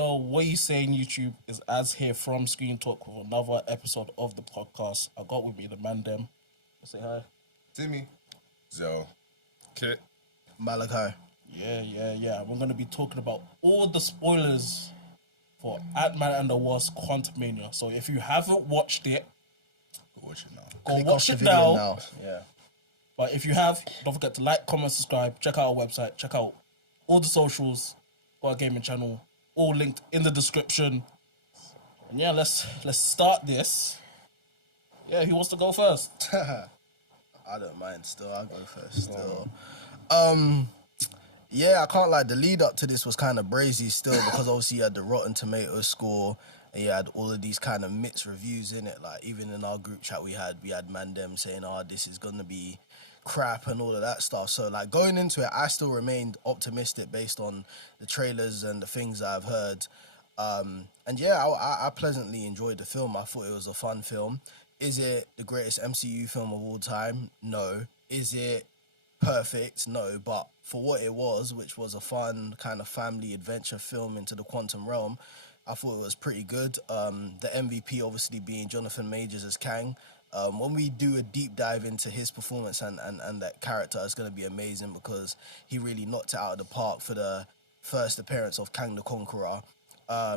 Yo, what you saying, YouTube? Is Az here from ScreenTalk with another episode of the podcast. I got with me the man them. Say hi. Timmy. Zell. Kit. Malachi. Yeah. We're gonna be talking about all the spoilers for Ant-Man and the Wasp: Quantumania. So if you haven't watched it, Go watch it now. go Click watch off it the video now. Yeah. But if you have, don't forget to like, comment, subscribe. Check out our website. Check out all the socials. Got our gaming channel, all linked in the description. And yeah, let's start this. Yeah, who wants to go first? I don't mind still. I'll go first still. Yeah, I can't lie. The lead up to this was kind of brazy still because obviously you had the Rotten Tomatoes score and you had all of these kind of mixed reviews in it. Like even in our group chat we had Mandem saying, this is going to be crap and all of that stuff. So like going into it, I still remained optimistic based on the trailers and the things I've heard. And yeah, I pleasantly enjoyed the film. I thought it was a fun film. Is it the greatest MCU film of all time? No. Is it perfect? No. But for what it was, which was a fun kind of family adventure film into the quantum realm, I thought it was pretty good. The MVP obviously being Jonathan Majors as Kang. When we do a deep dive into his performance and that character, it's going to be amazing because he really knocked it out of the park for the first appearance of Kang the Conqueror.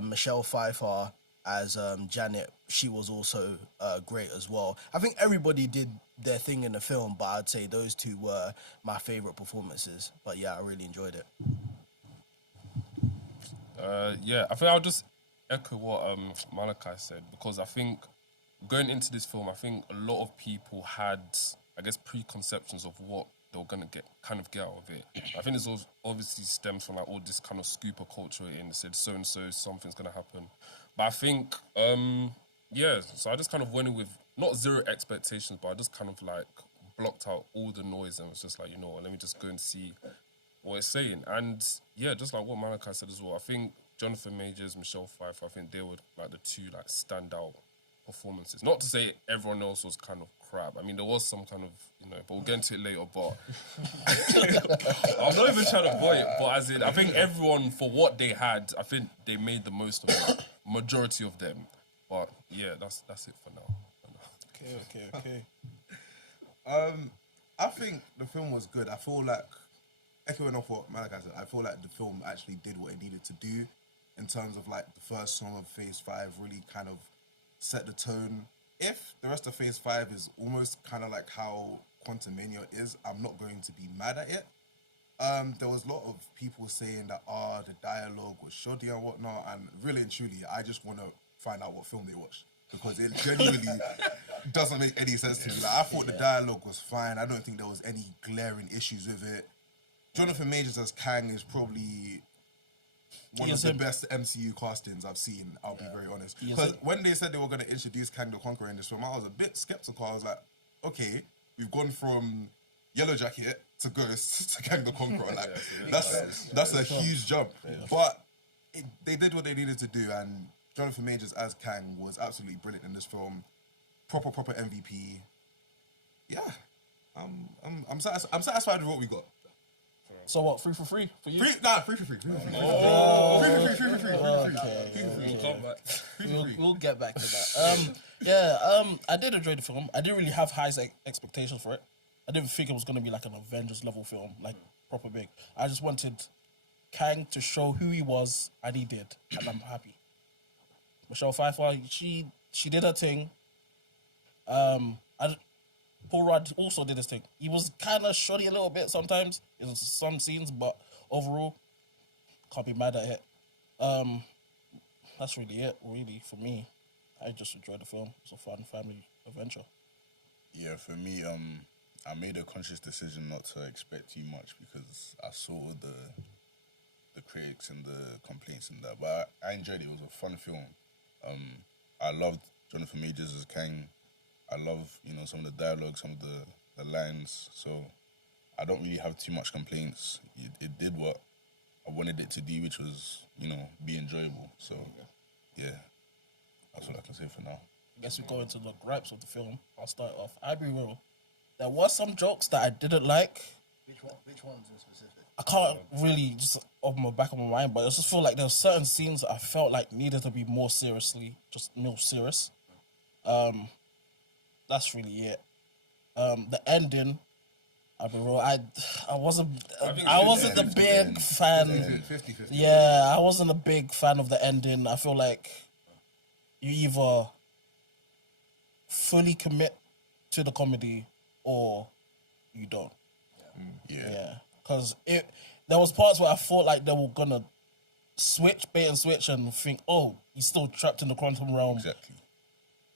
Michelle Pfeiffer as Janet, she was also great as well. I think everybody did their thing in the film, but I'd say those two were my favourite performances. But yeah, I really enjoyed it. Yeah, I think I'll just echo what Malachi said because I think going into this film, I think a lot of people had, I guess, preconceptions of what they were gonna get out of it. I think this obviously stems from like all this kind of scooper culture in. It said so and so something's gonna happen, but I think yeah. So I just kind of went in with not zero expectations, but I just kind of like blocked out all the noise and was just like, you know what, let me just go and see what it's saying. And yeah, just like what Malachi said as well, I think Jonathan Majors, Michelle Pfeiffer, I think they were like the two like standout performances. Not to say everyone else was kind of crap. I mean, there was some kind of, but we'll get into it later, but I'm not even trying to avoid it, but as in, I think everyone, for what they had, I think they made the most of it. Majority of them. But yeah, that's it for now. Okay. I think the film was good. I feel like, echoing off what Malachi said, I feel like the film actually did what it needed to do in terms of like the first song of Phase 5 really kind of set the tone. If the rest of Phase 5 is almost kind of like how Quantumania is, I'm not going to be mad at it. There was a lot of people saying that the dialogue was shoddy and whatnot, and really and truly, I just want to find out what film they watched because it genuinely doesn't make any sense to me. Like, I thought the dialogue was fine. I don't think there was any glaring issues with it. Jonathan Majors as Kang is probably one of the best MCU castings I've seen, I'll be very honest. Because when they said they were going to introduce Kang the Conqueror in this film, I was a bit skeptical. I was like, okay, we've gone from Yellow Jacket to Ghost to Kang the Conqueror. Like, that's a huge jump. Yeah. But they did what they needed to do, and Jonathan Majors as Kang was absolutely brilliant in this film. Proper MVP. Yeah, I'm satisfied with what we got. So what? Free for free for you? Free for free. We'll get back to that. I did enjoy the film. I didn't really have high expectations for it. I didn't think it was going to be like an Avengers level film, like proper big. I just wanted Kang to show who he was, and he did, and I'm happy. Michelle Pfeiffer, she did her thing. Paul Rudd also did his thing. He was kind of shoddy a little bit sometimes in some scenes, but overall, can't be mad at it. That's really it, really, for me. I just enjoyed the film. It's a fun family adventure. Yeah, for me, I made a conscious decision not to expect too much because I saw the critics and the complaints and that, but I enjoyed it. It was a fun film. I loved Jonathan Majors as Kang. I love, some of the dialogue, some of the lines. So I don't really have too much complaints. It did what I wanted it to do, which was, be enjoyable. So, yeah, that's what I can say for now. I guess we go into the gripes of the film. I'll start off. I be real. There were some jokes that I didn't like, Which ones in specific? I can't really just off my back of my mind, but I just feel like there were certain scenes that I felt like needed to be more serious. That's really it. The ending, I mean, I wasn't the big fan. 50-50. Yeah, I wasn't a big fan of the ending. I feel like you either fully commit to the comedy or you don't. Yeah, because there was parts where I thought like they were gonna bait and switch, and think, oh, he's still trapped in the quantum realm. Exactly.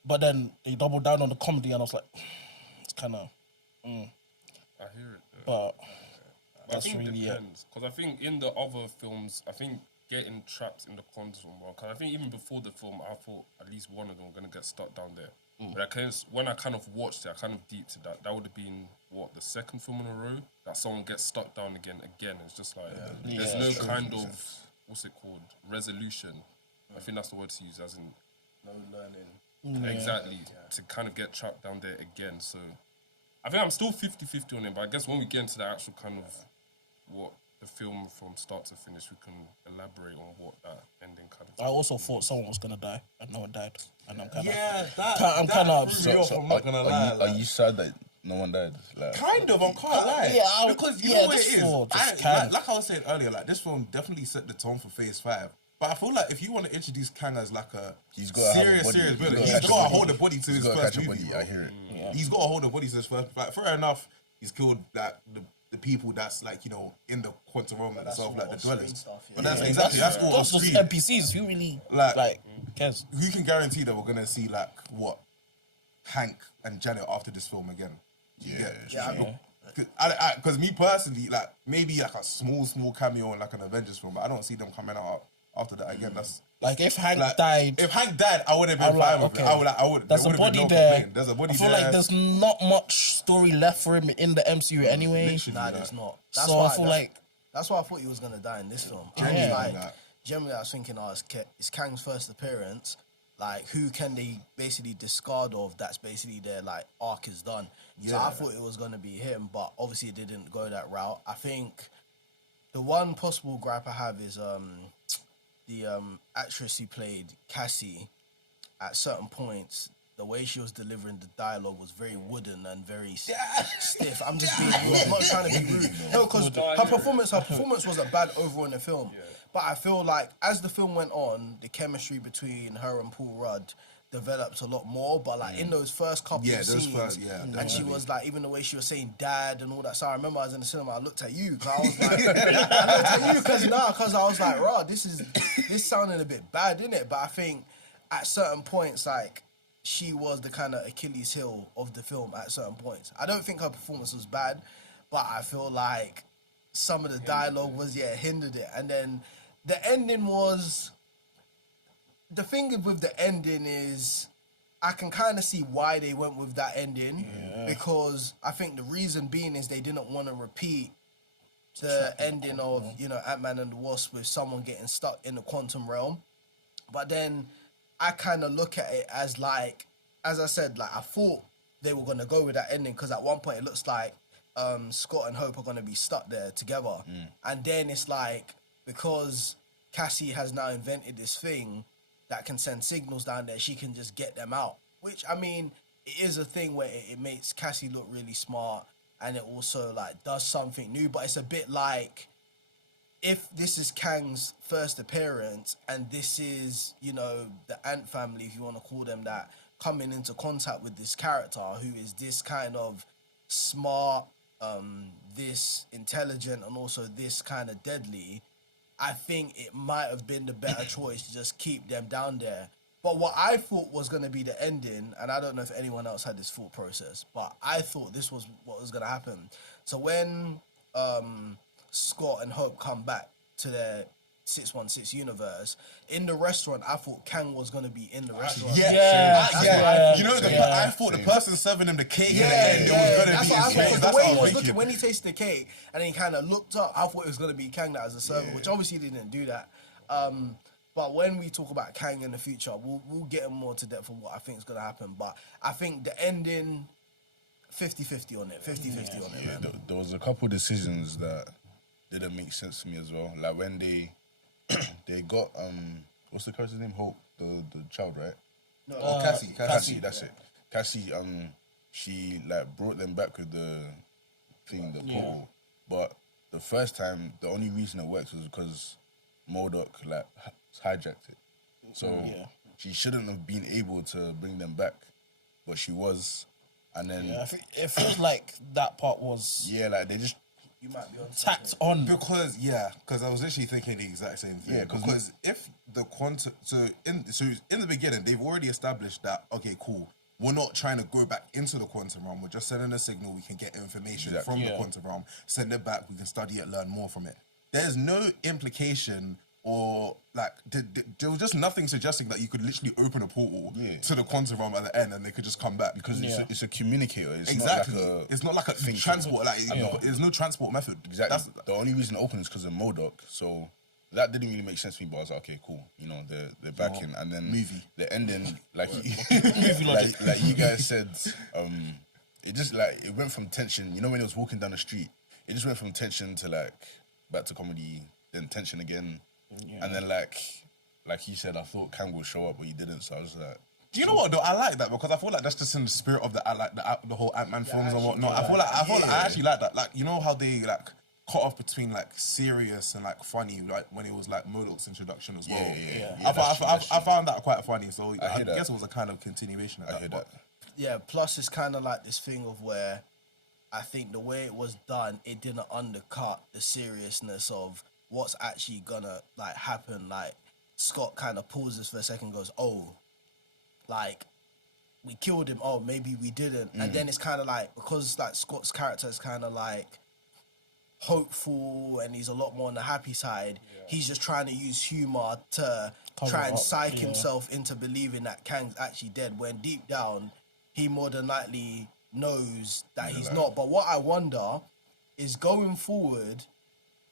But then they doubled down on the comedy, and I was like, it's kind of. I hear it. But I that's think really it it. depends. Because I think in the other films, I think getting trapped in the quantum realm, because I think even before the film, I thought at least one of them were going to get stuck down there. But when I kind of watched it, I kind of deeped to that. That would have been, the second film in a row that someone gets stuck down again. It's just like, there's no kind of, what's it called, resolution. I think that's the word to use, as in... No learning. Exactly, to kind of get trapped down there again. So I think I'm still 50-50 on it, but I guess when we get into the actual kind of what the film from start to finish, we can elaborate on what that ending kind of... I also thought someone was gonna die, and no one died, and I'm kind of I'm kind of upset. I'm not gonna lie. Are you sad that no one died? Like, Kind of, I can't lie. yeah, because you yeah, know what it just is. for- just Kang. Like I was saying earlier, like this film definitely set the tone for Phase 5. But I feel like if you want to introduce Kang as like a He's gotta have a serious body. villain, He's he's gotta got to catch a hold body. the body to He's his gotta first catch a movie. body. Bro. I hear it. He's got to hold the body to his first. Like, fair enough, he's killed that the people that's like in the quantum realm and stuff, like the dwellers. Stuff, But that's exactly that's all on Those just screen. NPCs. Who really Like- who cares? Who can guarantee that we're gonna see like what Hank and Janet after this film again? Because me personally, like maybe like a small cameo in like an Avengers film, but I don't see them coming out after that again. That's Like if Hank like, died, If Hank died, I would have been I'm like, fine with okay. it. I would. there's a there would've body been no there. complaint. There's a body I feel there. like there's not much story left for him in the MCU anyway. Literally, Nah, like, there's not. So I feel like That's why I thought he was gonna die in this film. Genuinely, Like, like- generally, I was thinking, it's Kang's first appearance. Like, who can they basically discard of? That's basically their like arc is done. So Yeah. I thought it was gonna be him, but obviously it didn't go that route. I think the one possible gripe I have is the actress who played Cassie. At certain points, the way she was delivering the dialogue was very wooden and very stiff. I'm just being rude. I'm not trying to be rude. No, because her performance wasn't bad overall in the film. But I feel like as the film went on, the chemistry between her and Paul Rudd developed a lot more. But like in those first couple of scenes, and she was like, even the way she was saying dad and all that. So I remember I was in the cinema, I looked at you because I was like, because I was like, rah, this sounded a bit bad, didn't it? But I think at certain points, like, she was the kind of Achilles heel of the film at certain points. I don't think her performance was bad, but I feel like some of the dialogue was, hindered it. And then the ending was... The thing with the ending is I can kind of see why they went with that ending because I think the reason being is they didn't want to repeat the ending of, Ant-Man and the Wasp with someone getting stuck in the quantum realm. But then I kind of look at it as like, as I said, like I thought they were going to go with that ending because at one point it looks like Scott and Hope are going to be stuck there together. And then it's like, because Cassie has now invented this thing that can send signals down there, she can just get them out. Which, I mean, it is a thing where it makes Cassie look really smart and it also like does something new, but it's a bit like, if this is Kang's first appearance and this is, the Ant family, if you want to call them that, coming into contact with this character who is this kind of smart, this intelligent, and also this kind of deadly, I think it might have been the better choice to just keep them down there. But what I thought was going to be the ending, and I don't know if anyone else had this thought process, but I thought this was what was going to happen. So when Scott and Hope come back to their 616 universe, in the restaurant, I thought Kang was going to be in the restaurant. I thought the person serving him the cake in the end, it was going to be his face. Because the way he was looking, when he tasted the cake, and then he kind of looked up, I thought it was going to be Kang that as a servant, which obviously didn't do that. But when we talk about Kang in the future, we'll get more to depth of what I think is going to happen. But I think the ending 50-50 on it. 50-50 on it, Yeah, man. there was a couple decisions that didn't make sense to me as well. Like when they they got what's the character's name? Hope, the child, right? Oh, Cassie. Cassie, that's it. Cassie, she like brought them back with the thing, the portal. But the first time, the only reason it worked was because MODOK like hijacked it. So she shouldn't have been able to bring them back, but she was. And then I think it feels like that part was like they just You might be on tacked on. Because I was literally thinking the exact same thing. Yeah, because if the quantum, so in the beginning they've already established that okay, cool, we're not trying to go back into the quantum realm. We're just sending a signal. We can get information from the quantum realm, send it back. We can study it, learn more from it. There's no implication or like there was just nothing suggesting that you could literally open a portal to the quantum realm at the end and they could just come back because it's a communicator. It's exactly. Not like it's not like a transport. Like there's no transport method. Exactly. That's the only reason it opened is because of MODOK. So that didn't really make sense to me. But I was like, okay, cool. You know, they're back in, and then the ending, like like you guys said, it just like it went from tension. You know, when it was walking down the street, it just went from tension to like back to comedy, then tension again. And then like he said, I thought Kang would show up, but he didn't. So I was like, do you know what though? I like that because I feel like that's just in the spirit of the whole Ant-Man films and whatnot. I feel like I actually like that. Like you know how they like cut off between like serious and like funny, like when it was like MODOK's introduction as well. I found that quite funny. So I guess it was a kind of continuation of that. I hear that. Yeah, plus it's kind of like this thing of where I think the way it was done, it didn't undercut the seriousness of what's actually gonna like happen. Like Scott kind of pauses for a second, goes, "Oh, like we killed him. Oh, maybe we didn't." And then it's kind of like because like Scott's character is kind of like hopeful and he's a lot more on the happy side. He's just trying to use humor to try and psych himself into believing that Kang's actually dead. When deep down, he more than likely knows that he's not. But what I wonder is going forward.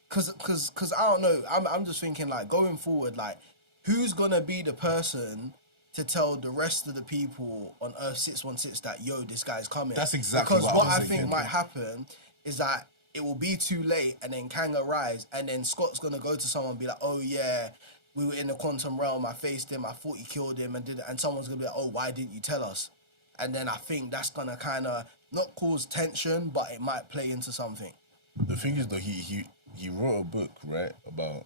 Cause I don't know. I'm just thinking like going forward, like who's gonna be the person to tell the rest of the people on Earth 616 that yo, this guy's coming? That's exactly because what I was think thinking. might happen is that it will be too late, and then Kang arrives, and then Scott's gonna go to someone and be like, oh yeah, we were in the quantum realm. I faced him. I thought you killed him, and someone's gonna be like, oh, why didn't you tell us? And then I think that's gonna kind of not cause tension, but it might play into something. The thing is though, he wrote a book, right, about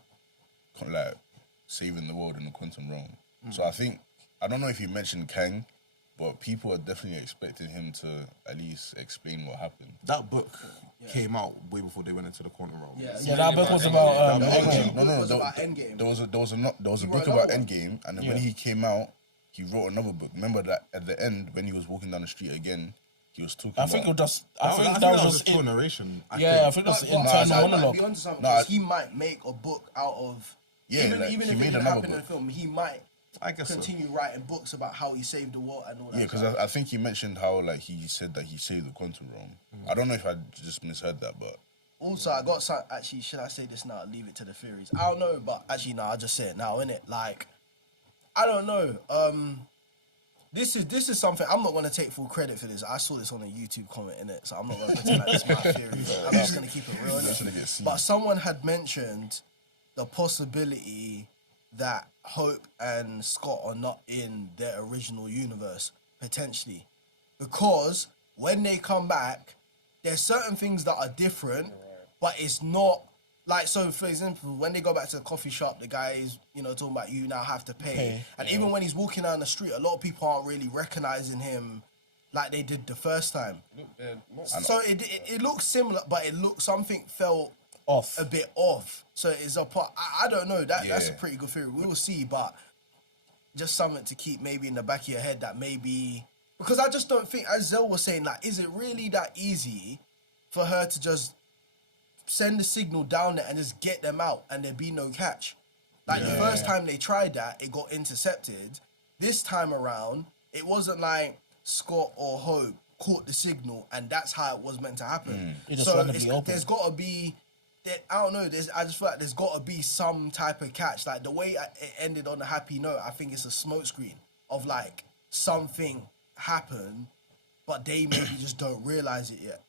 like saving the world in the quantum realm. So I don't know if he mentioned Kang, but people are definitely expecting him to at least explain what happened. That book came out way before they went into the quantum realm. Yeah, that book was about Endgame. No, It was about Endgame. There was a book another about one? Endgame, and then when he came out, he wrote another book. Remember that at the end when he was walking down the street again, he was talking. I think it was just. I think that that was was just just pure narration. I think that's the internal monologue. Be onto something, No, 'cause he might make a book out of. Yeah, even like, even he if it made didn't another happen in the book. film, he might I guess so. continue writing books about how he saved the world and all that. Yeah, because I think he mentioned how like he said that he saved the quantum realm. I don't know if I just misheard that, but Also, I got some. Actually, should I say this now? Leave it to the theories. I don't know, but actually, no. I'll just say it now, innit? Like, I don't know. This is something I'm not gonna take full credit for this. I saw this on a YouTube comment in it, so I'm not gonna pretend like it's my theory. I'm just gonna keep it real. innit? But someone had mentioned the possibility that Hope and Scott are not in their original universe potentially, because when they come back, there's certain things that are different, but it's not. Like, so for example, when they go back to the coffee shop, the guy is, talking about you now have to pay. And even when he's walking down the street, a lot of people aren't really recognizing him like they did the first time. So it looks similar, but something felt Off. a bit off. So it's a part, I don't know, that's a pretty good theory. We will see, but just something to keep maybe in the back of your head that maybe, because I just don't think, as Zell was saying, like, is it really that easy for her to just send the signal down there and just get them out and there be no catch? Like the first time they tried that, it got intercepted. This time around, it wasn't like Scott or Hope caught the signal and that's how it was meant to happen. It just So randomly opened. there's got to be, I don't know, I just feel like there's got to be some type of catch. Like the way it ended on a happy note, I think it's a smokescreen of like something happened, but they maybe just don't realize it yet.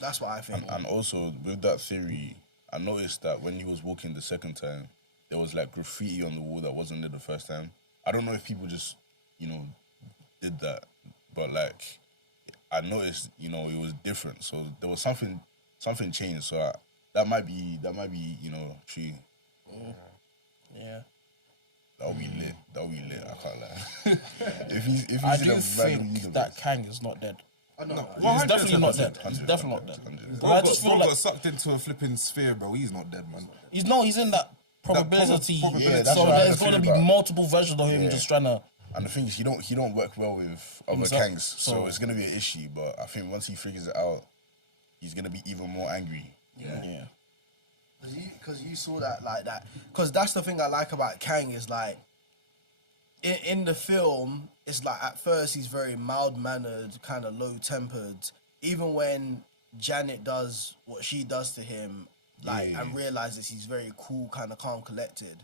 That's what I think. And also with that theory, I noticed that when he was walking the second time, there was like graffiti on the wall that wasn't there the first time. I don't know if people just, did that, but like I noticed, it was different. So there was something changed. So that might be, true. Yeah. That'll be lit. I can't lie. if he's I in do a random think universe. that Kang is not dead. No, He's definitely not dead. 100%, He's definitely not dead. 100%. But I just feel like got sucked into a flipping sphere, bro. He's not dead, man. he's in that probability. probability. Yeah, that's so what I had there's to going to feel be about. multiple versions of him Yeah. just trying to. And the thing is, he don't work well with other Himself. Kangs, so it's gonna be an issue. But I think once he figures it out, he's gonna be even more angry. Yeah. Because you saw that like that. Because that's the thing I like about Kang is like, in the film, it's like at first he's very mild-mannered, kind of low-tempered. Even when Janet does what she does to him, and realizes he's very cool, kind of calm, collected.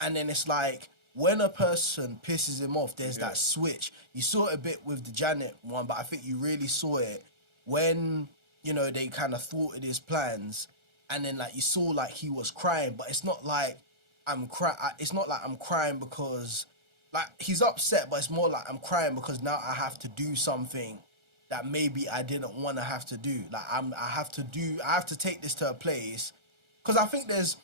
And then it's like, when a person pisses him off, there's that switch. You saw it a bit with the Janet one, but I think you really saw it when, they kind of thwarted his plans. And then like you saw like he was crying, but it's not like it's not like I'm crying because like he's upset, but it's more like I'm crying because now I have to do something that maybe I didn't want to have to do. Like I have to take this to a place, because I think there's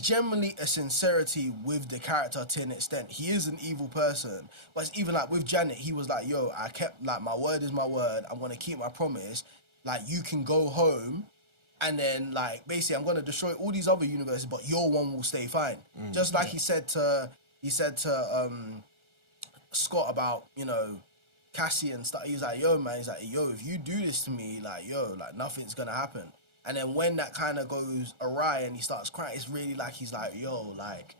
generally a sincerity with the character to an extent. He is an evil person, but it's even like with Janet, he was like, yo, I kept like my word is my word. I'm gonna keep my promise. Like you can go home. And then, like, basically, I'm going to destroy all these other universes, but your one will stay fine. Just like he said to Scott about, Cassie and stuff. He was like, yo, man, he's like, yo, if you do this to me, like, yo, like, nothing's going to happen. And then when that kind of goes awry and he starts crying, it's really like he's like, yo, like,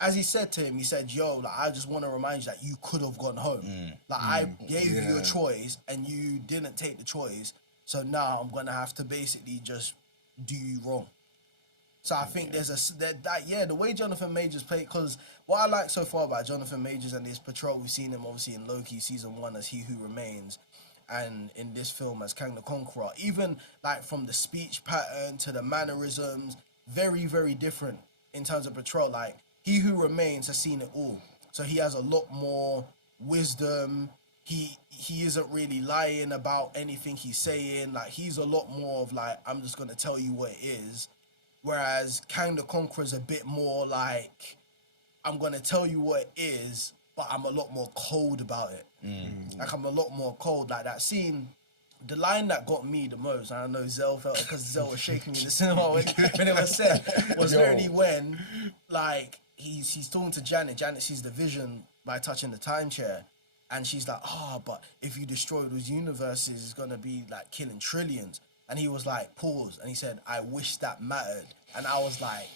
as he said to him, he said, yo, like, I just want to remind you that you could have gone home. Like, I gave you a choice and you didn't take the choice. So now I'm gonna have to basically just do you wrong. So I think there's the way Jonathan Majors played, because what I like so far about Jonathan Majors and his portrayal, we've seen him obviously in Loki season 1 as He Who Remains, and in this film as Kang the Conqueror. Even like from the speech pattern to the mannerisms, very, very different in terms of portrayal. Like He Who Remains has seen it all, so he has a lot more wisdom. He isn't really lying about anything he's saying. Like he's a lot more of like, I'm just gonna tell you what it is. Whereas Kang the Conqueror is a bit more like, I'm gonna tell you what it is, but I'm a lot more cold about it. Like I'm a lot more cold. Like that scene, the line that got me the most, and I know Zell felt it because Zell was shaking in the cinema when it was said, was literally when like he's talking to Janet. Janet sees the vision by touching the time chair. And she's like, but if you destroy those universes, it's going to be like killing trillions. And he was like, pause. And he said, I wish that mattered. And I was like,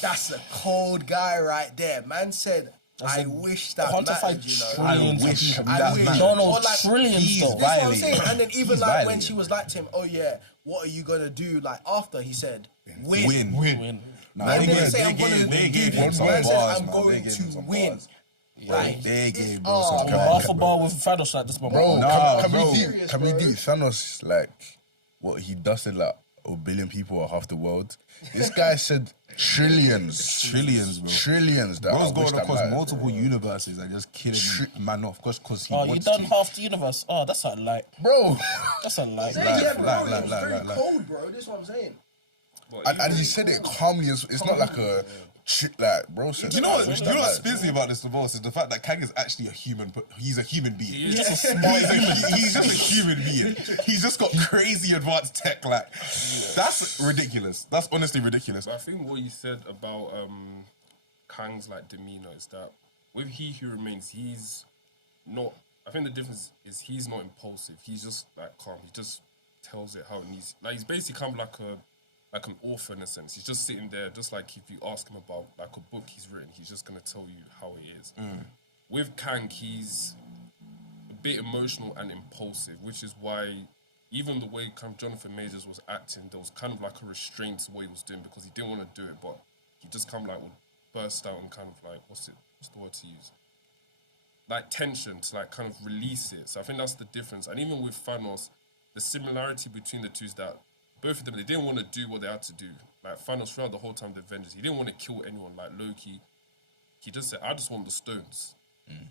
that's a cold guy right there. Man said, I wish that mattered, Trillions. I wish. No, Or like, trillions though. That's what I'm saying. And then even He's like when violating. she was like to him, oh yeah, what are you going to do? Like after he said, win. Win. Nah, Man they didn't gave- say they I'm going gave- they to gave do him this. some Man said bars, I'm man. going They gave to him some win. bars. Right. They gave Oh, some I'm bars. half a bar with Thanos at this moment. Bro, Nah, can bro. we do Thanos like what he dusted like a billion people or half the world? This guy said trillions, bro. trillions. That Bro's I wish going that across mattered. multiple universes and just killing man off because he Oh, you wants done to. half the universe. Oh, that's a lie. bro. That's a lie. Yeah, bro, Like, it was very like. cold, bro. This is what I'm saying. And he said it calmly. It's not like a like bro said. You know I what? wish You that know what's mattered. busy about this divorce is the fact that Kang is actually a human. He's a human being. He's just a smart human. He's just a human being. He's just got crazy advanced tech. Like that's ridiculous. That's honestly ridiculous. But I think what you said about Kang's like demeanor is that with He Who Remains, he's not. I think the difference is he's not impulsive. He's just like calm. He just tells it how it needs. Like he's basically kind of like an author in a sense. He's just sitting there, just like if you ask him about like a book he's written, he's just gonna tell you how it is. With Kang, he's a bit emotional and impulsive, which is why even the way kind of Jonathan Majors was acting, there was kind of like a restraint to what he was doing because he didn't want to do it, but he just kind of like would burst out and kind of like what's the word to use? like tension to like kind of release it. So I think that's the difference. And even with Thanos, the similarity between the two is that both of them, they didn't want to do what they had to do. Like Thanos throughout the whole time of the Avengers, he didn't want to kill anyone. Like Loki, he just said, I just want the stones.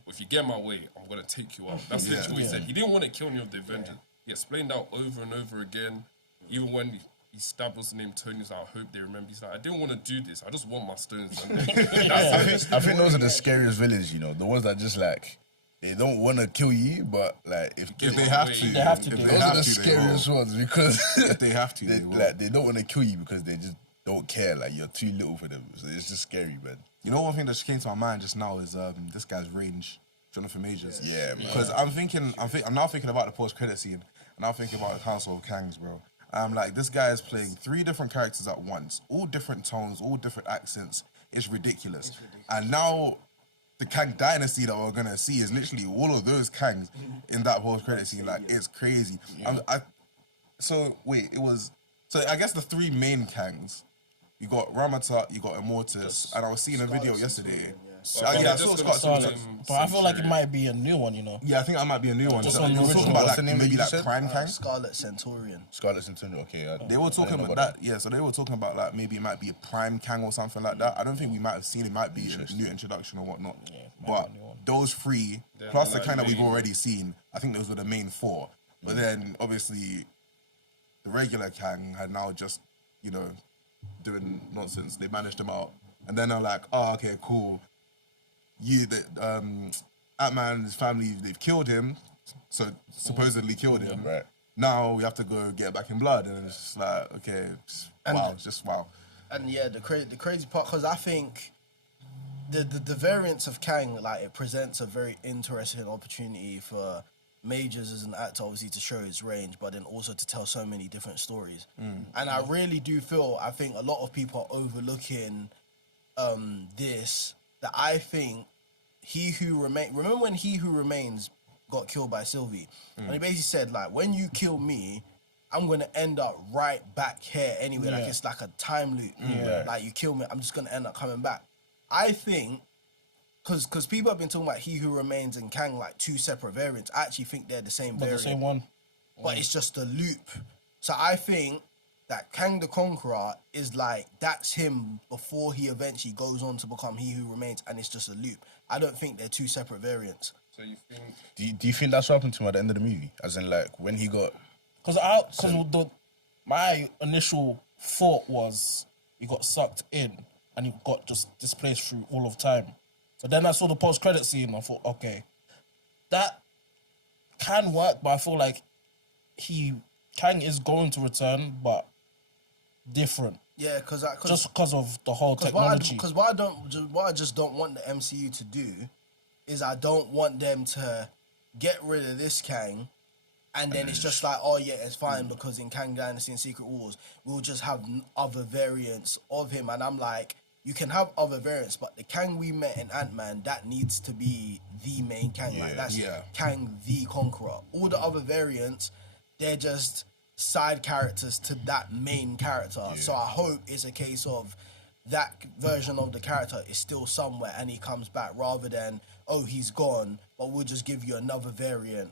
If you get my way, I'm going to take you out. That's literally what he said. He didn't want to kill any of the Avengers. He explained that over and over again. Even when he stabbed what's the name, Tony's like, I hope they remember. He's like, I didn't want to do this. I just want my stones. And I think those are the scariest villains, you know, the ones that just like, they don't want to kill you, but like if they have to, they have to. If Those they those have are the to, they scariest will. ones because If they have to, they will. like they don't want to kill you because they just don't care. Like you're too little for them, so it's just scary, man. You know, one thing that just came to my mind just now is this guy's range, Jonathan Majors. Yeah, man. Because I'm now thinking about the post-credit scene, and I'm thinking about the Council of Kangs, bro. I'm like, this guy is playing 3 different characters at once, all different tones, all different accents. It's ridiculous. And now the Kang dynasty that we're gonna see is literally all of those Kangs in that post-credit scene. Like, it's crazy. So I guess the 3 main Kangs. You got Ramatut, you got Immortus, and I was seeing a video yesterday. I saw Scarlet. But I feel like it might be a new one, you know. Yeah, I think that might be a new one. Just So on they the were talking original. about What's like the name maybe that like you said? Prime Kang. Scarlet Centurion. Scarlet Centurion. Okay, They were talking I don't know about that. Yeah, so they were talking about like maybe it might be a Prime Kang or something like that. I don't think we might have seen it. Might be a new introduction or whatnot. But those 3 plus the like Kang that we've main. already seen, I think those were the main 4. But then obviously the regular Kang had now just doing nonsense. They managed him out, and then they're like, oh, okay, cool. Ant-Man and his family, they've killed him, so supposedly killed him. Right. Now we have to go get back in blood, and it's just like, okay, it's just wow. And yeah, the crazy part, because I think the variance of Kang, like, it presents a very interesting opportunity for Majors as an actor, obviously, to show his range, but then also to tell so many different stories. And I really do feel, I think a lot of people are overlooking this, that I think remember when He Who Remains got killed by Sylvie? And he basically said, like, when you kill me, I'm going to end up right back here anyway. Like, it's like a time loop. Like, you kill me, I'm just going to end up coming back. I think, because people have been talking about He Who Remains and Kang, like 2 separate variants. I actually think they're the same But variant. the same one. But it's just a loop. So I think that Kang the Conqueror is like, that's him before he eventually goes on to become He Who Remains, and it's just a loop. I don't think they're 2 separate variants. So you think... Do you think that's what happened to him at the end of the movie? As in, like, when he got... Because my initial thought was he got sucked in and he got just displaced through all of time. But then I saw the post-credit scene and I thought, okay, that can work, but I feel like Kang is going to return, but different. Yeah, because Just because of the whole technology. Because what I just don't want the MCU to do is I don't want them to get rid of this Kang, and then it's just like, oh yeah, it's fine because in Kang Dynasty and Secret Wars we'll just have other variants of him, and I'm like, you can have other variants, but the Kang we met in Ant-Man, that needs to be the main Kang. Like, that's Kang the Conqueror. All the other variants, they're just side characters to that main character. So I hope it's a case of that version of the character is still somewhere and he comes back, rather than, oh, he's gone, but we'll just give you another variant.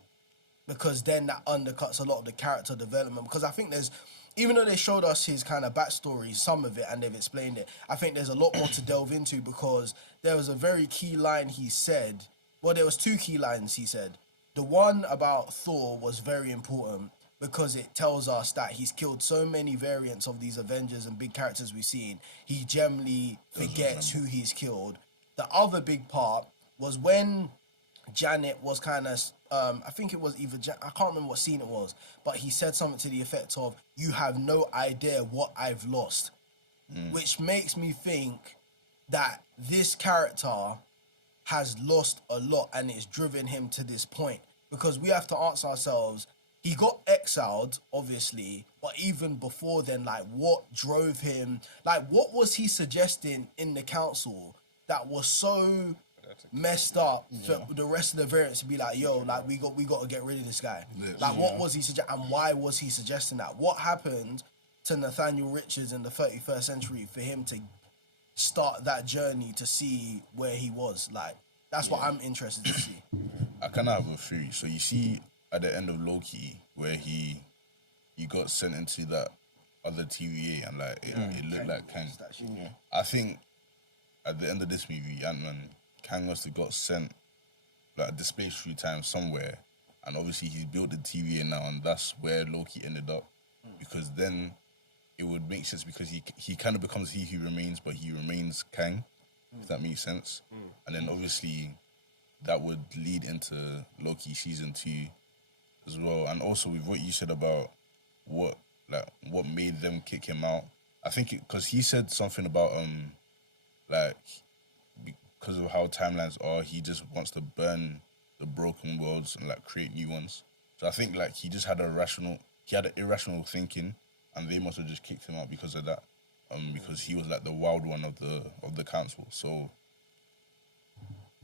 Because then that undercuts a lot of the character development. Because I think there's, even though they showed us his kind of backstory, some of it, and they've explained it, I think there's a lot more to delve into, because there was a very key line he said. Well, there was 2 key lines he said. The one about Thor was very important because it tells us that he's killed so many variants of these Avengers and big characters we've seen, he generally forgets who he's killed. The other big part was when Janet was kind of, I think it was either, I can't remember what scene it was, but he said something to the effect of, you have no idea what I've lost. Which makes me think that this character has lost a lot and it's driven him to this point. Because we have to ask ourselves, he got exiled, obviously, but even before then, like, what drove him? Like, what was he suggesting in the council that was so messed up for the rest of the variants to be like, yo, like, we got to get rid of this guy? Like, what was he suggesting, and why was he suggesting that? What happened to Nathaniel Richards in the 31st century for him to start that journey to see where he was? Like, that's what I'm interested to see. I kind of have a theory. So you see at the end of Loki where he got sent into that other TVA and like it looked like Kang. I think at the end of this movie, Ant-Man, Kang must have got sent like displaced through time somewhere, and obviously he's built the TVA now, and that's where Loki ended up. Because then it would make sense because he kind of becomes He Who Remains, but he remains Kang. If that makes sense. And then obviously that would lead into Loki season 2 as well. And also with what you said about what made them kick him out, I think because he said something about like because of how timelines are, he just wants to burn the broken worlds and like create new ones. So I think like he had irrational thinking, and they must have just kicked him out because of that. Because he was like the wild one of the council. So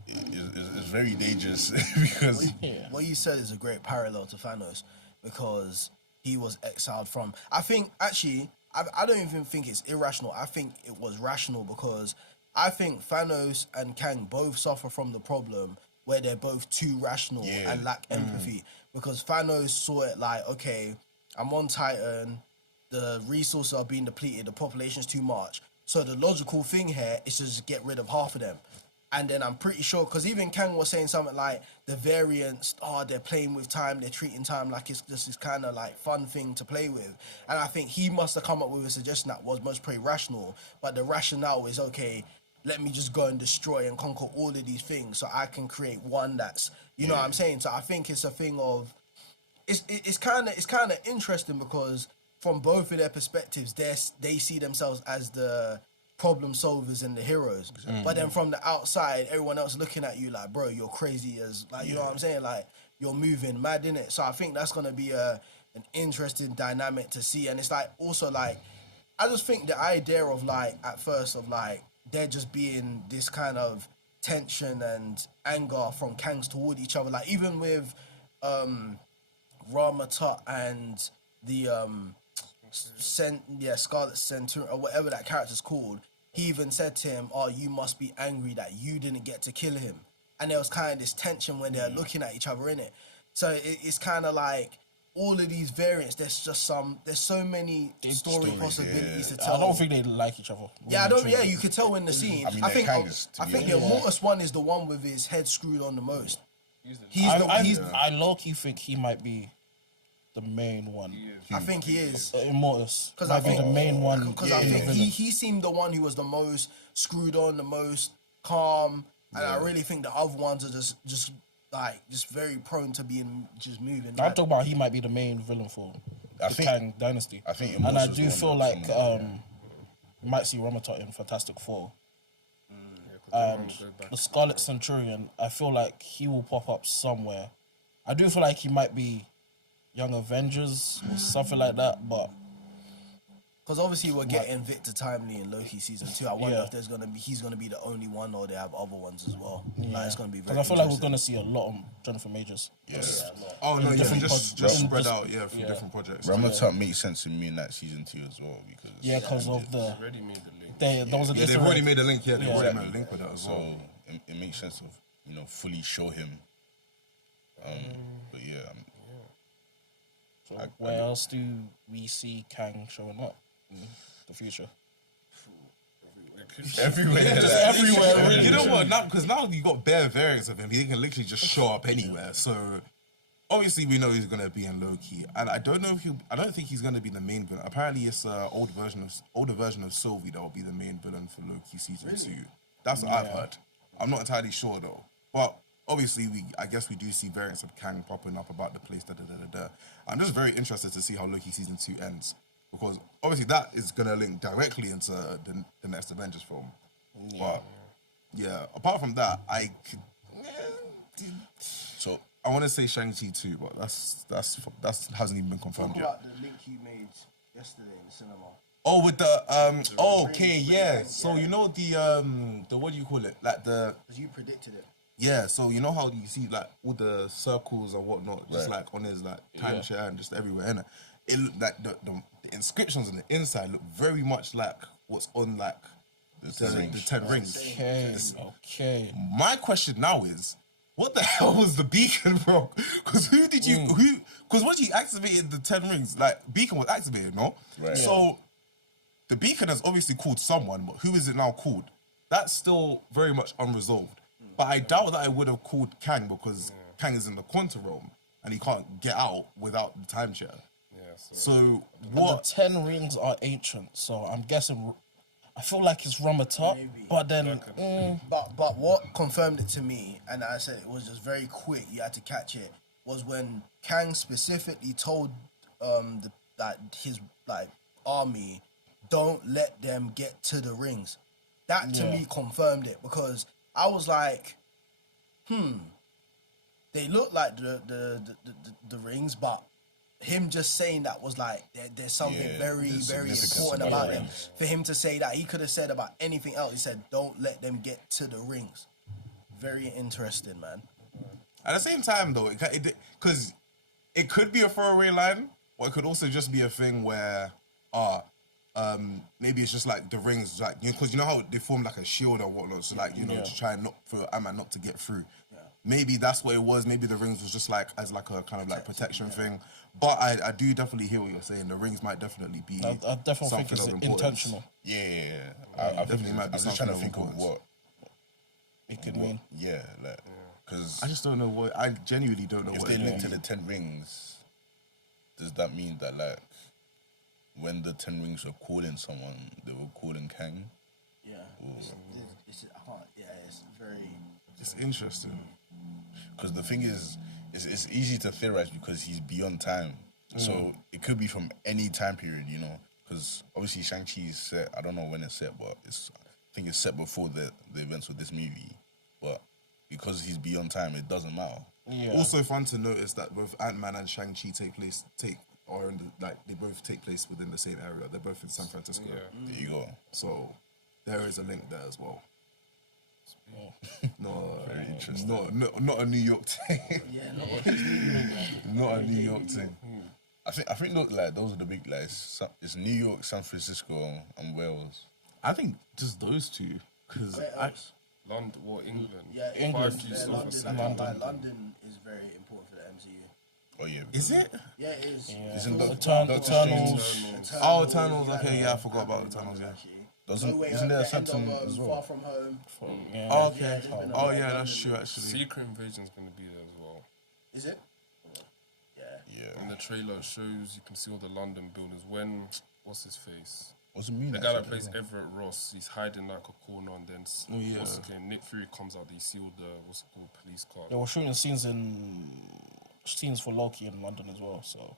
it's very dangerous because what you said is a great parallel to Thanos because he was exiled from. I think actually I don't even think it's irrational. I think it was rational because I think Thanos and Kang both suffer from the problem where they're both too rational and lack empathy. Because Thanos saw it like, okay, I'm on Titan, the resources are being depleted, the population's too much. So the logical thing here is to just get rid of half of them. And then I'm pretty sure, because even Kang was saying something like the variants, they're playing with time, they're treating time like it's just this kind of like fun thing to play with. And I think he must have come up with a suggestion that was most pretty rational, but the rationale is, okay, let me just go and destroy and conquer all of these things so I can create one that's, you know what I'm saying? So I think it's a thing of, it's kind of interesting because from both of their perspectives, they see themselves as the problem solvers and the heroes. But then from the outside, everyone else looking at you like, bro, you're crazy as, like, you know what I'm saying? Like, you're moving mad, innit? So I think that's going to be an interesting dynamic to see. And it's like, also like, I just think the idea of like, at first of like, there just being this kind of tension and anger from Kangs toward each other. Like, even with Rama Tut and the Scarlet Centurion or whatever that character's called, he even said to him, you must be angry that you didn't get to kill him. And there was kind of this tension when they're looking at each other, innit? So it's kind of like all of these variants, there's so many story possibilities to tell. I don't think they like each other. You could tell in the scene. I think the Mortis one is the one with his head screwed on the most. I low-key think he might be the main one. I think he is. Immortus. Because I think the main one. Because I think he seemed the one who was the most screwed on, the most calm, and I really think the other ones are just very prone to being just moving. I'm talking about he might be the main villain for the Kang Dynasty. I think, and I do feel like we might see Rama Tut in Fantastic Four. And the Scarlet Centurion, I feel like he will pop up somewhere. I do feel like he might be Young Avengers or something like that, but because obviously we're getting Victor Timely in Loki season 2. I wonder if he's gonna be the only one or they have other ones as well. Like, it's gonna be very. Because I feel like we're gonna see a lot of Jonathan Majors. Just spread out, from different projects. Rama Tut makes sense in Moon Knight season 2 as well because of the. Already made the link. They've already made a link. Yeah, they've already made a link with that as well. So it makes sense of fully show him. But So where else do we see Kang showing up in the future? Everywhere. Everywhere. You know what? Because now you got bare variants of him. He can literally just show up anywhere. So obviously we know he's gonna be in Loki, and I don't think he's gonna be the main villain. Apparently it's an older version of Sylvie that will be the main villain for Loki season 2. That's what I've heard. I'm not entirely sure though. But obviously I guess we do see variants of Kang popping up about the place. I'm just very interested to see how Loki season 2 ends, because obviously that is gonna link directly into the next Avengers film. But apart from that, so I want to say Shang-Chi too, but that's hasn't even been confirmed yet. Talk about the link you made yesterday in the cinema. Oh, with the So you know the what do you call it? Like the, because you predicted it. Yeah, so you know how you see like all the circles and whatnot, just like on his like timeshare and just everywhere, innit? It looked like the inscriptions on the inside look very much like what's on like the 10 rings. Okay. My question now is, what the hell was the beacon, bro? Because because once you activated the 10 rings, like, beacon was activated, no? Right. So the beacon has obviously called someone, but who is it now called? That's still very much unresolved. But I doubt that I would have called Kang because Kang is in the quantum realm and he can't get out without the time chair. So what? The 10 rings are ancient, so I'm guessing. I feel like it's Ramatut, but then. But what confirmed it to me, and I said it was just very quick, you had to catch it, was when Kang specifically told his army, don't let them get to the rings. That to me confirmed it, because I was like, they look like the rings, but him just saying that was like there's something very important about them. For him to say that, he could have said about anything else. He said, "Don't let them get to the rings." Very interesting, man. At the same time, though, because it could be a throwaway line, or it could also just be a thing where, maybe it's just like the rings, like, because you know how they form like a shield or whatnot, so like, to try and for Ant-Man not to get through. Maybe that's what it was. Maybe the rings was just like as like a kind of like protection thing. But I do definitely hear what you're saying. The rings might definitely be. I definitely think it's intentional. Yeah. I definitely might be. I'm just trying to think of what it could mean. Yeah, like, because I just don't know what. I genuinely don't know if what they it link to means. the 10 rings, does that mean that like when the 10 rings were calling someone, they were calling Kang? Yeah. It's very. It's interesting. Because the thing is, it's easy to theorize because he's beyond time. So it could be from any time period, Because obviously Shang-Chi is set, I don't know when it's set, but I think it's set before the events of this movie. But because he's beyond time, it doesn't matter. Yeah. Also fun to notice that both Ant-Man and Shang-Chi they both take place within the same area. They're both in San Francisco. Yeah. There you go. So there is a link there as well. Very interesting. Not a New York thing. Not a New York thing. I think like those are the big lights. It's New York, San Francisco, and Wales. I think just those two, because London or England. Yeah, England. London is very important for the MCU. Oh yeah. Is it? Yeah, it is. Yeah. Isn't Eternals. Oh, Eternals. Okay, yeah, I forgot about Eternals. Yeah. Isn't there something as well? Far From Home. Oh, okay. there's been a Oh, lot yeah, of that's London. true. Actually. Secret Invasion's going to be there as well. Is it? In the trailer, it shows you can see all the London buildings. When, what's his face? What's it mean? The guy that plays Everett Ross, he's hiding like a corner, and then Nick Fury comes out. You see all the police car. Yeah, we're shooting scenes for Loki in London as well. So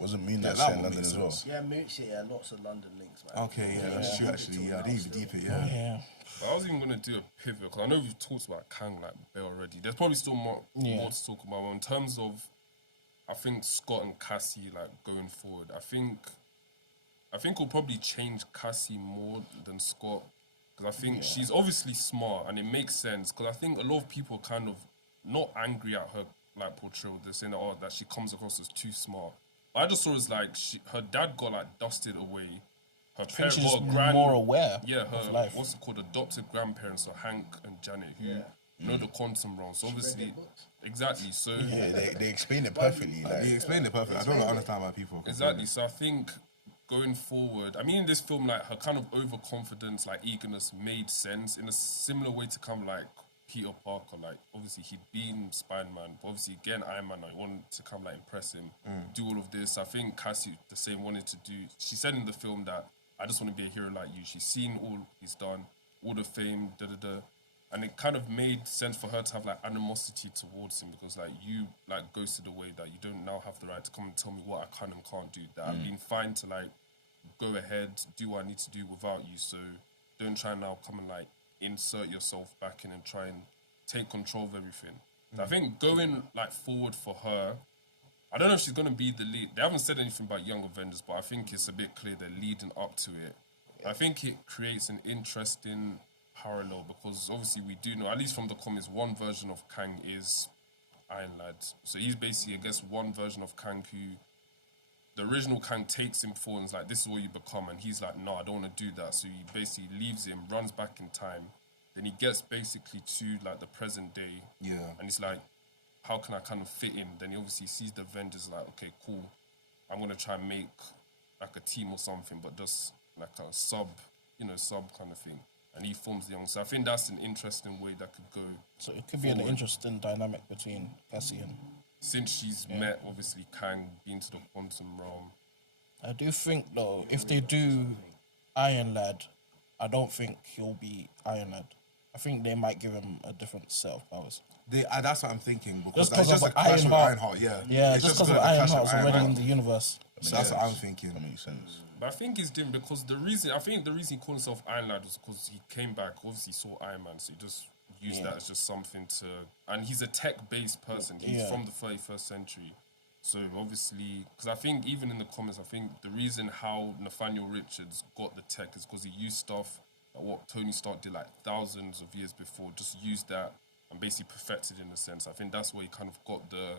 Wasn't mean Yeah, that that set in one London makes as well. sense. Yeah, lots of London links, man. Okay, yeah, that's true. Actually, yeah, I didn't even deep it. Yeah. yeah, But I was even going to do a pivot because I know we've talked about Kang like Bell already. There's probably still more to talk about. In terms of, I think Scott and Cassie like going forward. I think we'll probably change Cassie more than Scott because I think she's obviously smart and it makes sense because I think a lot of people are kind of not angry at her like portrayal. They're saying that she comes across as too smart. I just saw it as like her dad got like dusted away. Her parents she's were more aware Yeah, of her life. what's it called? Adopted grandparents are Hank and Janet who know the quantum realm. So obviously, exactly. So Yeah, they explain it perfectly. Like, He explained it perfectly. I don't understand why people. exactly. So I think going forward, I mean, in this film, like her kind of overconfidence, like eagerness, made sense in a similar way to kind of like Peter Parker. Like obviously he'd been Spider-Man, but obviously again Iron Man. I wanted to come like impress him, do all of this. I think Cassie the same wanted to do. She said in the film that I just want to be a hero like you. She's seen all he's done, all the fame, and it kind of made sense for her to have like animosity towards him because like you like ghosted away that you don't now have the right to come and tell me what I can and can't do. That I've been fine to like go ahead, do what I need to do without you. So don't try and now come and like insert yourself back in and try and take control of everything. So I think going like forward for her, I don't know if she's gonna be the lead. They haven't said anything about Young Avengers, but I think it's a bit clear they're leading up to it. I think it creates an interesting parallel because obviously we do know, at least from the comics, one version of Kang is Iron Lad. So he's basically, I guess, one version of Kang who the original Kang takes him forward and is like, this is what you become. And he's like, no, I don't want to do that. So he basically leaves him, runs back in time. Then he gets basically to like the present day. Yeah. And he's like, how can I kind of fit in? Then he obviously sees the Avengers like, okay, cool. I'm gonna try and make like a team or something, but just like a sub kind of thing. And he forms the young. So I think that's an interesting way that could go. So it could be an interesting dynamic between Cassie and. Since she's met obviously Kang, been to the quantum realm. I do think though, if they do Iron Lad, I don't think he'll be Iron Lad. I think they might give him a different set of powers. That's what I'm thinking. Because Just because that's of a clash with Ironheart. Ironheart, yeah. Yeah, It's just because of a clash Ironheart's with already Ironheart. in the universe. So that's what I'm thinking. That makes sense. But I think he's doing because the reason he called himself Iron Lad was because he came back, obviously saw Iron Man, so he just used that as just something to. And he's a tech-based person. He's from the 31st century, so obviously, because I think even in the comics, I think the reason how Nathaniel Richards got the tech is because he used stuff like what Tony Stark did like thousands of years before, just used that and basically perfected in a sense. I think that's where he kind of got the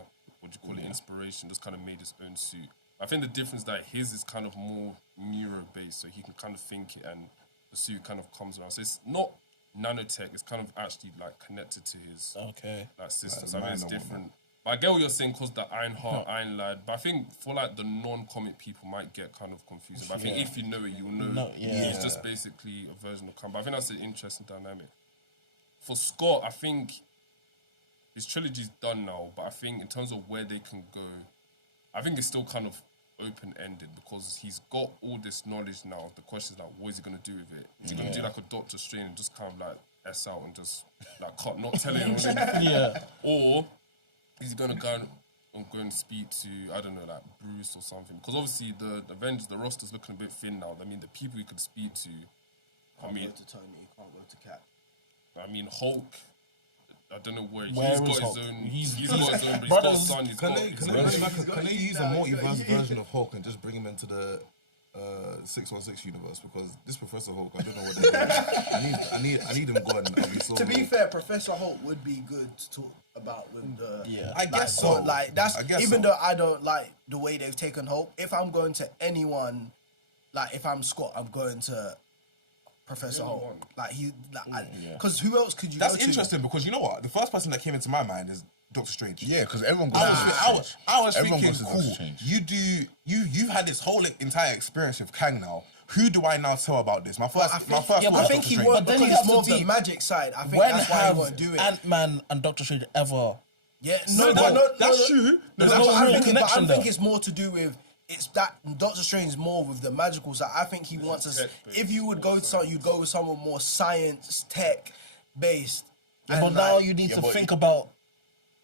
inspiration, just kind of made his own suit. I think the difference that his is kind of more neuro-based, so he can kind of think it and the suit kind of comes around. So it's not nanotech, it's kind of actually like connected to his like system. So I think it's different. But I get what you're saying because the Ironheart, Iron Lad. But I think for like the non-comic people might get kind of confusing. But I think if you know it, you'll know. It's just basically a version of Kang. But I think that's an interesting dynamic. For Scott, I think his trilogy's done now. But I think in terms of where they can go, I think it's still kind of open-ended because he's got all this knowledge now. The question is like, what is he going to do with it? Is he going to do like a Doctor Strange and just kind of like S out and just like not tell anyone anything? Or is he going to go and speak to, I don't know, like Bruce or something? Because obviously the Avengers, the roster's looking a bit thin now. I mean, the people he could speak to, Can't go to Tony, can't go to Cap. I mean, Hulk, I don't know where Where he's is got Hulk? his own. He's got his own. He's Brothers, got a son. Can they use a multiverse version of Hulk and just bring him into the 616 universe? Because this Professor Hulk, I don't know what they're doing. I need him gone. To be fair, Professor Hulk would be good to talk about with the. I guess so. Like that's I guess even so. though I don't like the way they've taken Hulk. If I'm going to anyone, like if I'm Scott, I'm going to Professor Hulk. Like he, because who else could you? That's go to? interesting because you know what? The first person that came into my mind is Doctor Strange. Yeah, because everyone goes I was Everyone thinking, goes to cool. Doctor Strange. You've had this whole entire experience with Kang now. Who do I now tell about this? My first. I thought think was he Doctor Strange. won't But then because he it's has more of to the deep- magic side. I think When that's why he have won't do it. Ant-Man and Doctor Strange ever? Yeah, That's true. There's No, no but I real think connection I there. think it's more to do with it's that Doctor Strange is more with the magical side. I think he wants us. If you would go to something, you'd go with someone more science tech based. But And now like- you need to think about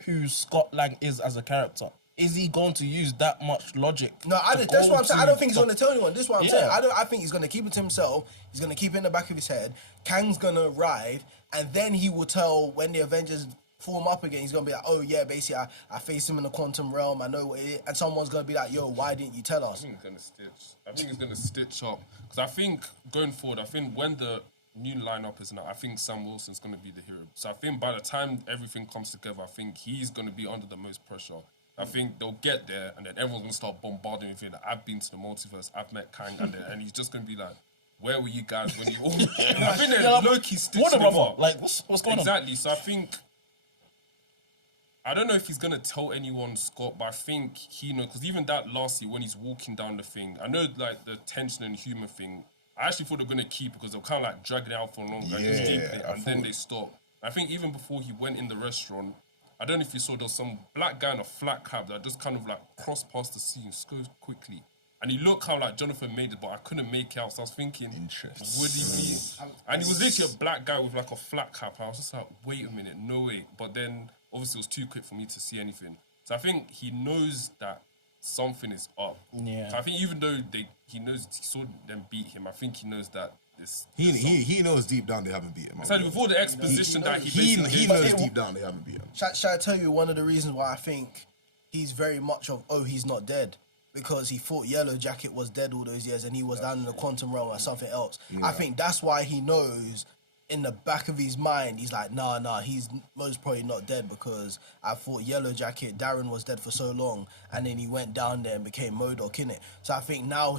who Scott Lang is as a character. Is he going to use that much logic? No, to that's go what I'm saying. I don't to think he's going to tell anyone. This is what I'm Yeah. saying. I think he's going to keep it to himself. He's going to keep it in the back of his head. Kang's going to arrive, and then he will tell when the Avengers form up again. He's going to be like, oh yeah, basically I faced him in the quantum realm. I know what it is. And someone's going to be like, yo, why didn't you tell us? I think he's gonna stitch up because I think going forward, I think when the new lineup is now, I think Sam Wilson's gonna be the hero. So I think by the time everything comes together, I think he's gonna be under the most pressure. I think they'll get there, and then everyone's gonna start bombarding with him. Like, I've been to the multiverse, I've met Kang, and he's just gonna be like, "Where were you guys when you all?" I think they're low-key stitching Warner him Brother, up. like what's going on? Exactly. So I think. I don't know if he's gonna tell anyone, Scott, but I think he knows because even that last year when he's walking down the thing, I know like the tension and humor thing. I actually thought they were gonna keep it because they were kind of like dragging it out for longer, and just keep it, and then they stopped. I think even before he went in the restaurant, I don't know if you saw there was some black guy in a flat cap that just kind of like crossed past the scene so quickly. And he looked kind of like Jonathan Majors, but I couldn't make it out. So I was thinking, would he be? And he was literally a black guy with like a flat cap. And I was just like, wait a minute, no way. But then obviously it was too quick for me to see anything. So I think he knows that something is up. Yeah. So I think even though he saw them beat him, I think he knows that this. He knows deep down they haven't beat him. So with all the exposition that He basically knows did, deep down they haven't beat him. Shall I tell you one of the reasons why I think he's very much of, oh, he's not dead? Because he thought Yellow Jacket was dead all those years and he was down in the quantum realm or something else. I think that's why he knows in the back of his mind, he's like, nah, he's most probably not dead because I thought Yellow Jacket, Darren was dead for so long and then he went down there and became MODOK, innit? So I think now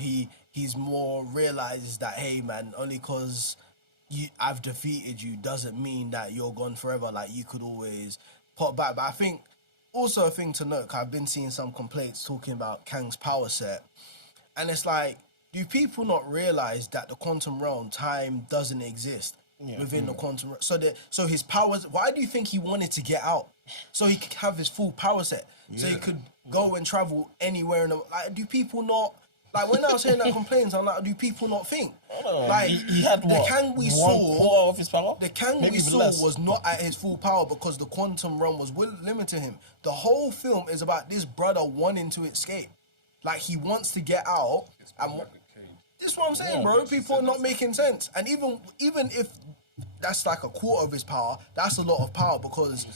he's more realizes that, hey, man, only because I've defeated you doesn't mean that you're gone forever. Like, you could always pop back. But I think also a thing to note, 'cause I've been seeing some complaints talking about Kang's power set, and it's like, do people not realize that the quantum realm time doesn't exist within the quantum realm? So his powers. Why do you think he wanted to get out? So he could have his full power set. So he could go and travel anywhere in the. Like, do people not? Like, when I was hearing that complaints, I'm like, do people not think? Like, he had the what? Kang we One saw, quarter of his power. the Kang Maybe we even saw less. was not at his full power because the quantum realm was limiting him. The whole film is about this brother wanting to escape. Like, he wants to get out. And this is what I'm saying, bro. People are not making sense. And even if that's like a quarter of his power, that's a lot of power because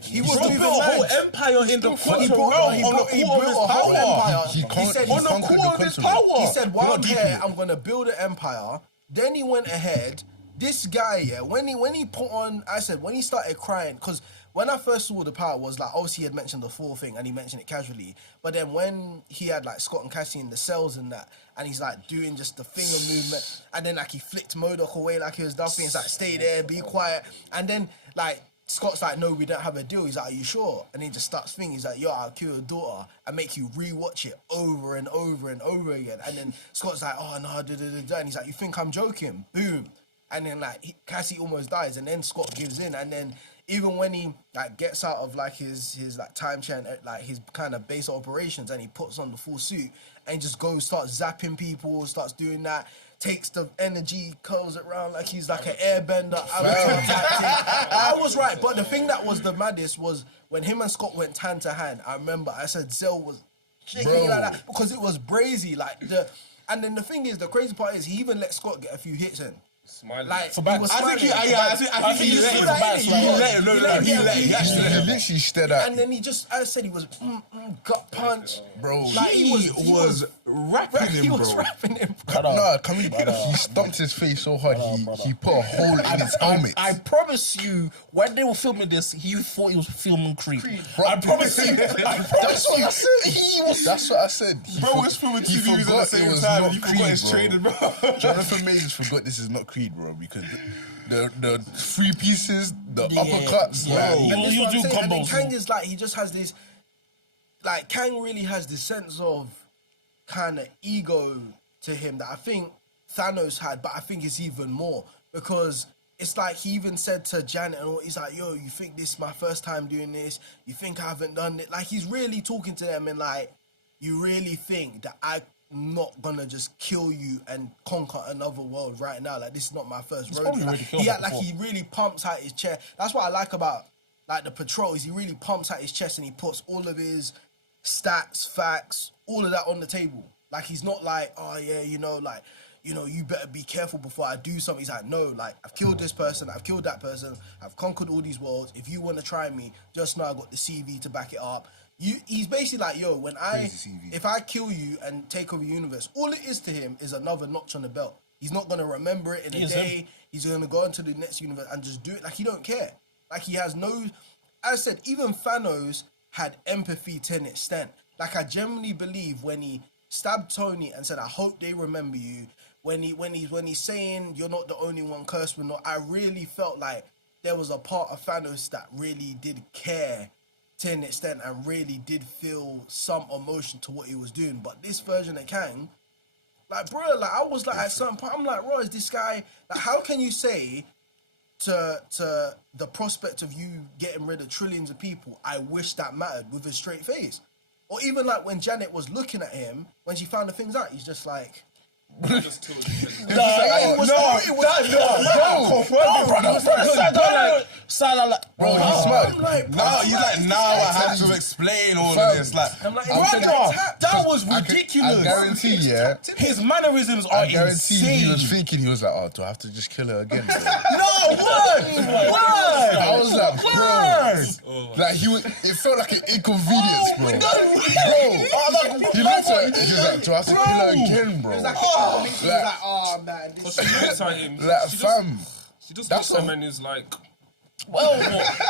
he was Bro, moving built a whole mad. empire in the He quantum built realm he on a built- he quarter of built his a whole power. empire. He said On a conquered the quarter of his continent. power. he said, while Not I'm deeply. here, I'm gonna build an empire. Then he went ahead. This guy, when he put on, I said, when he started crying, because when I first saw the power was like, obviously he had mentioned the full thing and he mentioned it casually. But then when he had like Scott and Cassie in the cells and that, and he's like doing just the finger movement, and then like he flicked MODOK away like he was nothing. It's like, stay there, be quiet. And then like Scott's like, no, we don't have a deal. He's like, are you sure? And he just starts thinking, he's like, yo, I'll kill your daughter and make you rewatch it over and over and over again. And then Scott's like, oh no, and he's like, you think I'm joking? Boom. And then like Cassie almost dies, and then Scott gives in, and then even when he like gets out of like his like time chain, like his kind of base operations, and he puts on the full suit and just goes, starts zapping people, starts doing that, takes the energy, curls it around like he's like an airbender. I was right, but the thing that was the maddest was when him and Scott went hand to hand. I remember I said Zell was shaking like that because it was brazy, like and then the thing is, the crazy part is he even let Scott get a few hits in. Smiling. Like, For back. he was I think he, smiling. yeah, I think he let him. He let him. No, he let him. He actually let He him. literally stared at And then he just, I said he was gut punch. bro. Like, He was rapping He him, was bro. rapping him. No, can we? He stumped his face so hard. He put a hole in his helmet. I promise you, when they were filming this, he thought he was filming Creed. I promise you. That's what I said. That's what I said. Bro was filming two movies at the same time and you forgot his training, bro. Jonathan Majors forgot this is not Creed, bro, because the three pieces, the uppercuts, yeah. like, You- And this you is what do I'm saying. And then combos. Kang is like, he just has this, like, Kang really has this sense of kind of ego to him that I think Thanos had, but I think it's even more because it's like he even said to Janet, and all, he's like, yo, you think this is my first time doing this? You think I haven't done it? Like, he's really talking to them and like, you really think that I'm not gonna just kill you and conquer another world right now? Like, this is not my first rodeo. probably Like, already killed he that act like before. he really pumps out his chest. That's what I like about like the patrol is he really pumps out his chest and he puts all of his stats, facts, all of that on the table. Like, he's not like, oh yeah, you know, you better be careful before I do something. He's like, no, like, I've killed this person, I've killed that person, I've conquered all these worlds. If you want to try me, just know I got the CV to back it up. He's basically like, yo, if I kill you and take over the universe, all it is to him is another notch on the belt. He's not gonna remember it in a He is day. him. He's gonna go into the next universe and just do it. Like, he don't care. Like, he has no. As I said, even Thanos had empathy to an extent. Like, I genuinely believe when he stabbed Tony and said, "I hope they remember you." When he's saying you're not the only one cursed with not, I really felt like there was a part of Thanos that really did care to an extent and really did feel some emotion to what he was doing. But this version of Kang, like, bro, like, I was like, at some point, I'm like, bro, is this guy, like, how can you say to the prospect of you getting rid of trillions of people, I wish that mattered, with a straight face? Or even like when Janet was looking at him, when she found the things out, he's just like, bro, he's smart. I'm like, Now he's like, now I have to explain all of this. Like, I'm like, brother, that was I ridiculous. guarantee, yeah. His mannerisms are I guarantee insane. he was thinking, he was like, oh, do I have to just kill her again? Bro? No, word. I was like, bro. Like, it felt like an inconvenience, bro. He looked at it, he was like, do I have to kill her again, bro? oh man, this She looks at him. Like, she fam. just That's looks at him a- and is like, Well,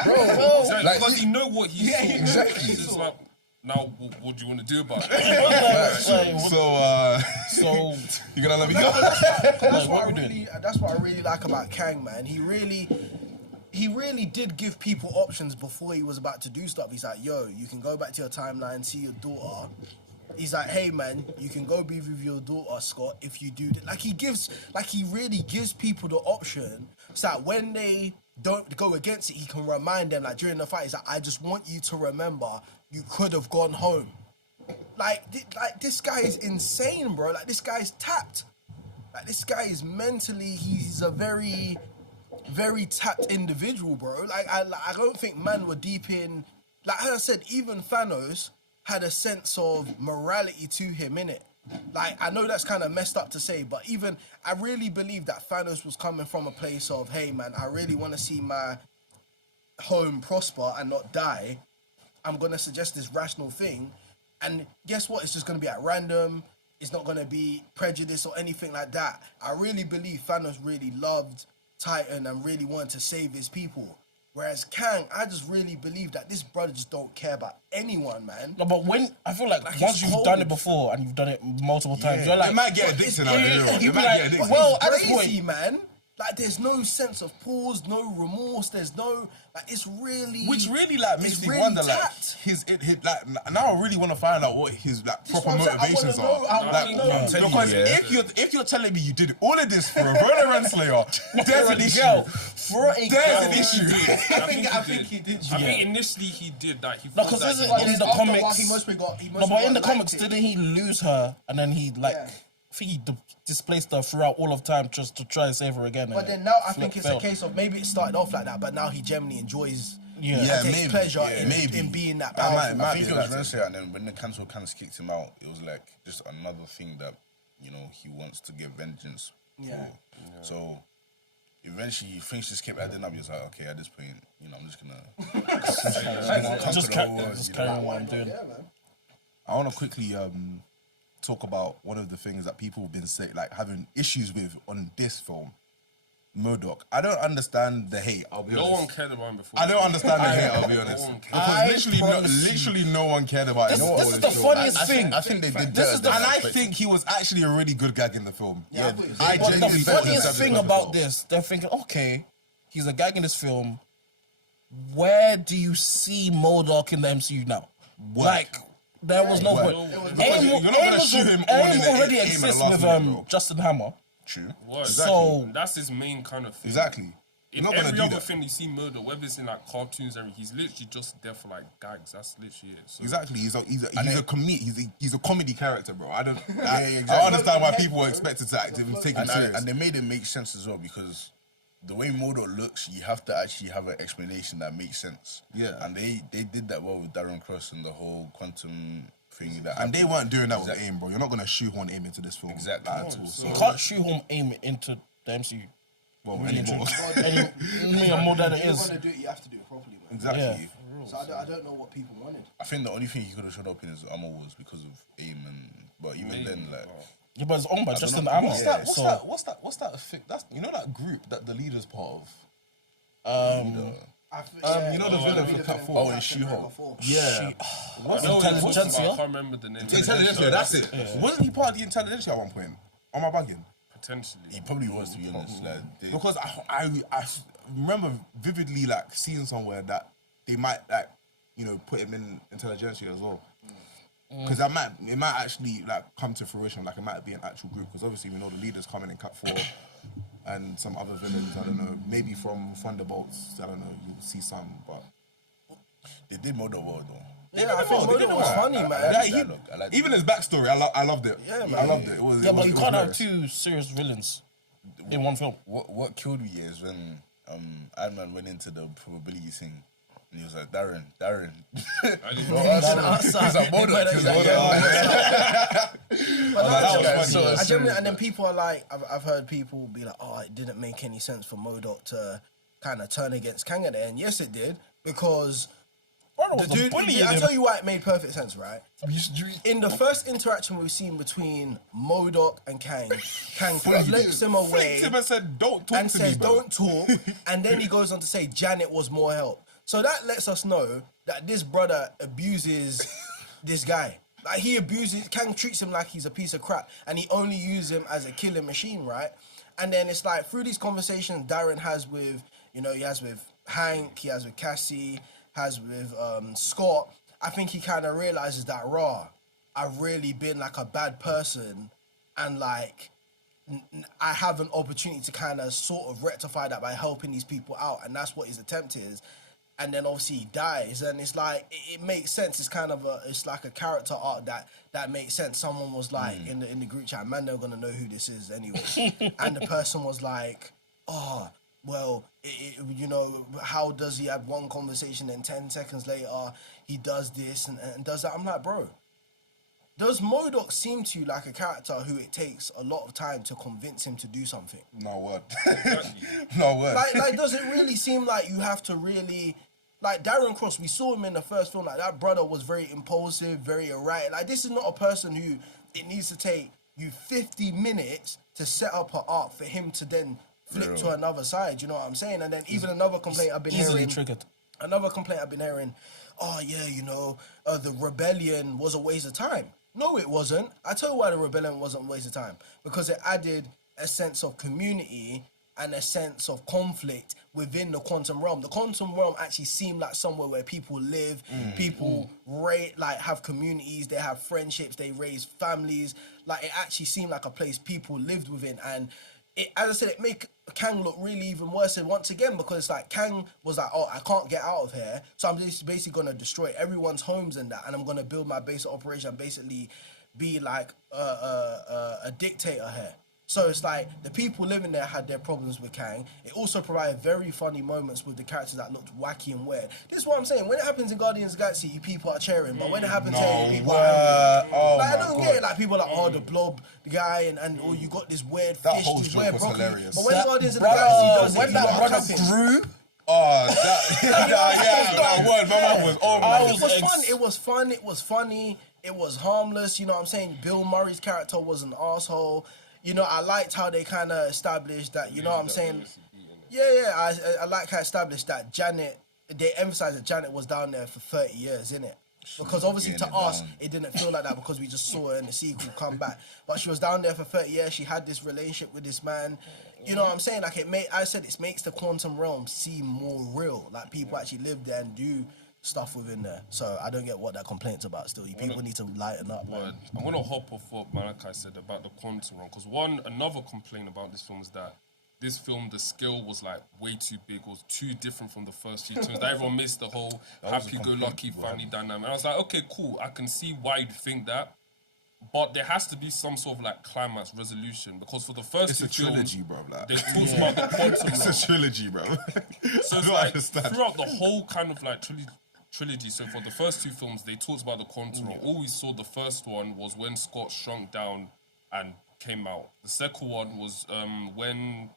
Bro, exactly, like, because you know what he's doing. exactly. He's just like, Now, what do you want to do about it? So you gonna let me go? That's what I really like about Kang, man. He really did give people options before he was about to do stuff. He's like, yo, you can go back to your timeline, see your daughter. He's like, hey man, you can go be with your daughter, Scott, if you do that. He really gives people the option so that when they don't go against it, he can remind them, like during the fight, he's like, I just want you to remember you could have gone home. Like this guy is insane, bro. Like this guy's tapped. Like this guy is mentally, he's a very, very tapped individual, bro. Like I don't think man were deep in, like I said, even Thanos had a sense of morality to him, innit? Like, I know that's kind of messed up to say, but even, I really believe that Thanos was coming from a place of, hey man, I really want to see my home prosper and not die. I'm going to suggest this rational thing. And guess what? It's just going to be at random. It's not going to be prejudice or anything like that. I really believe Thanos really loved Titan and really wanted to save his people. Whereas Kang, I just really believe that this brother just don't care about anyone, man. No, but when I feel like once you've done it before and you've done it multiple times, you're like, it might get addicted now. You'd be like, well, at this crazy, point, man. Like, there's no sense of pause, no remorse. There's no, like, it's really, Which really like makes it's me really wonder, like tapped. like now I really want to find out what his like This proper is what I'm saying. motivations I wanna know, I are. wanna know. Like, telling because you, if you're telling me you did all of this for a Roller Renslayer, there's an issue. for a There's an issue. I think he did. I think initially he did that. He No, thought because that isn't he was- in the After a while, comics. he must have got. No, but in the liked comics, it. didn't he lose her and then he like? Yeah. I think he displaced her throughout all of time just to try and save her again. But and then it now I think it's failed. a case of maybe it started off like that, but now he genuinely enjoys. Yeah. and takes maybe, pleasure yeah, in, maybe. in being that I powerful. might I think be it was that Renslayer, and then when the council kind of kicked him out, it was like just another thing that, you know, he wants to get vengeance for. Yeah. So eventually things just kept adding up. He was like, okay, at this point, you know, I'm just gonna Just carry on what I'm doing. Yeah, man. I want to quickly talk about one of the things that people have been like having issues with on this film, MODOK. I don't understand the hate. I'll be No honest. one cared about him before. I don't understand the hate. I'll be honest. one Because cared. literally no one cared about it. This is the funniest thing. I think they did This better is than the- And I expected. think he was actually a really good gag in the film. Yeah, I thought he was- I But the genuinely thought he funniest deserved thing it as about well. this, they're thinking, okay, he's a gag in this film. Where do you see MODOK in the MCU now? Word. Like, there was no Word. point. Because you're not gonna shoot him all in the already aim at exists the last with minute, bro. Justin Hammer. True. What? So- that's his main kind of thing. Exactly. You're In not gonna every do other that. thing you see murder, whether it's in like cartoons, and he's literally just there for like gags. That's literally it. So Exactly, he's a comedy character, bro. I don't exactly. I understand why people were expected to actively take him And, serious. and they made it make sense as well, because the way MODOK looks, you have to actually have an explanation that makes sense. Yeah. And they did that well with Darren Cross and the whole quantum thing. And they weren't doing that with Exactly. aim, bro. You're not gonna shoehorn aim into this film Exactly. like, at all. So, You can't shoehorn aim into the MCU. well, anymore. Any more than it If you is. want to do it, you have to do it properly, man. Exactly. Yeah. So I don't know what people wanted. I think the only thing he could have showed up in his armor was because of aim, but even then, like, Yeah, but it's owned by Justin know. Hammer. What's that? What's so, that? What's that? That's you know that group that the leader's part of. You know the villain for Cat 4. Oh, and She-Hulk. Yeah. I know it was, but I Intelligentsia? can't remember the name. Intelligentsia, that's it. Wasn't he part of the Intelligentsia at one point? Am I bugging? Potentially. he probably was, to be honest. Like, Because I remember vividly like seeing somewhere that they might like, you know, put him in Intelligentsia as well. Because it might actually like come to fruition, like it might be an actual group. Because obviously we know the leaders coming in Cat 4 and some other villains. I don't know, maybe from Thunderbolts. I don't know. You see some, but they did MODOK well, though. Yeah, I think MODOK was funny, man. I like yeah, the dialogue. I like the even his backstory, I loved it. Yeah, man. I loved it. It was, yeah, it but was, you it was can't have hilarious. two serious villains in one film. What killed me is when Iron Man went into the probability thing. And he was like, Darren. He's like, MODOK. He's like, But that was funny. I genuinely, and then people are like, I've heard people be like, oh, it didn't make any sense for MODOK to kind of turn against Kang at the end. Yes, it did, because Brother was the a dude, bully. I'll tell you why it made perfect sense, right? In the first interaction we've seen between MODOK and Kang flicks him away Flicked him and said, "Don't talk and to says, me, bro." don't talk, and then he goes on to say Janet was more help. So that lets us know that this brother abuses this guy. Like, he abuses, Kang treats him like he's a piece of crap, and he only uses him as a killing machine, right? And then it's like, through these conversations Darren has with, he has with Hank, he has with Cassie, has with Scott, I think he kind of realizes that, I've really been like a bad person, and like, I have an opportunity to kind of sort of rectify that by helping these people out, and that's what his attempt is. And then obviously he dies, and it's like it makes sense. It's kind of it's like a character arc that makes sense. Someone was like in the group chat, man, they're gonna know who this is anyway. And the person was like, oh, well, how does he have one conversation and 10 seconds later he does this and does that? I'm like, bro, does MODOK seem to you like a character who it takes a lot of time to convince him to do something? No word. No word. Like, does it really seem like you have to really... Like, Darren Cross, we saw him in the first film, like, that brother was very impulsive, very erratic. Like, this is not a person who it needs to take you 50 minutes to set up her arc for him to then flip to another side, you know what I'm saying? And then even another complaint I've been hearing... triggered. Another complaint I've been hearing, oh, yeah, the rebellion was a waste of time. No, it wasn't. I tell you why the rebellion wasn't a waste of time. Because it added a sense of community and a sense of conflict within the quantum realm. The quantum realm actually seemed like somewhere where people live, people have communities, they have friendships, they raise families. Like, it actually seemed like a place people lived within. And it, as I said, it made Kang look really even worse. And once again, because it's like Kang was like, oh, I can't get out of here, so I'm just basically going to destroy everyone's homes and that, and I'm going to build my base of operation and basically be like a dictator here. So it's like the people living there had their problems with Kang. It also provided very funny moments with the characters that looked wacky and weird. This is what I'm saying. When it happens in Guardians of the Galaxy, people are cheering. But when it happens here, people are angry. I don't get it. Like, people are like, oh, the blob, the guy, and oh, you got this weird That fish, whole this joke weird was broccoli. hilarious. But when Guardians of the Galaxy does when it, that brother grew, that word, my man was over. It was fun. It was funny. It was harmless. You know what I'm saying? Bill Murray's character was an asshole. I liked how they kind of established that, you know what I'm saying? Yeah, I like how established that Janet, they emphasized that Janet was down there for 30 years, innit? Because obviously to us, it didn't feel like that because we just saw her in the sequel come back. But she was down there for 30 years, she had this relationship with this man. You know what I'm saying? Like, it makes the quantum realm seem more real. Like, people actually live there and do stuff within there. So I don't get what that complaint's about still. People need to lighten up. But I'm going to hop off what Malachi said about the quantum realm, because another complaint about this film is that this film, the scale was like way too big, was too different from the first few films. That everyone missed the whole happy-go-lucky family dynamic. And I was like, okay, cool, I can see why you'd think that, but there has to be some sort of like climax resolution, because for the first It's two a films, trilogy, bro. Like. they talked about the quantum realm. It's a trilogy, bro. So it's like throughout the whole kind of like trilogy. So for the first two films, they talked about the quantum realm. All we saw the first one was when Scott shrunk down and came out. The second one was when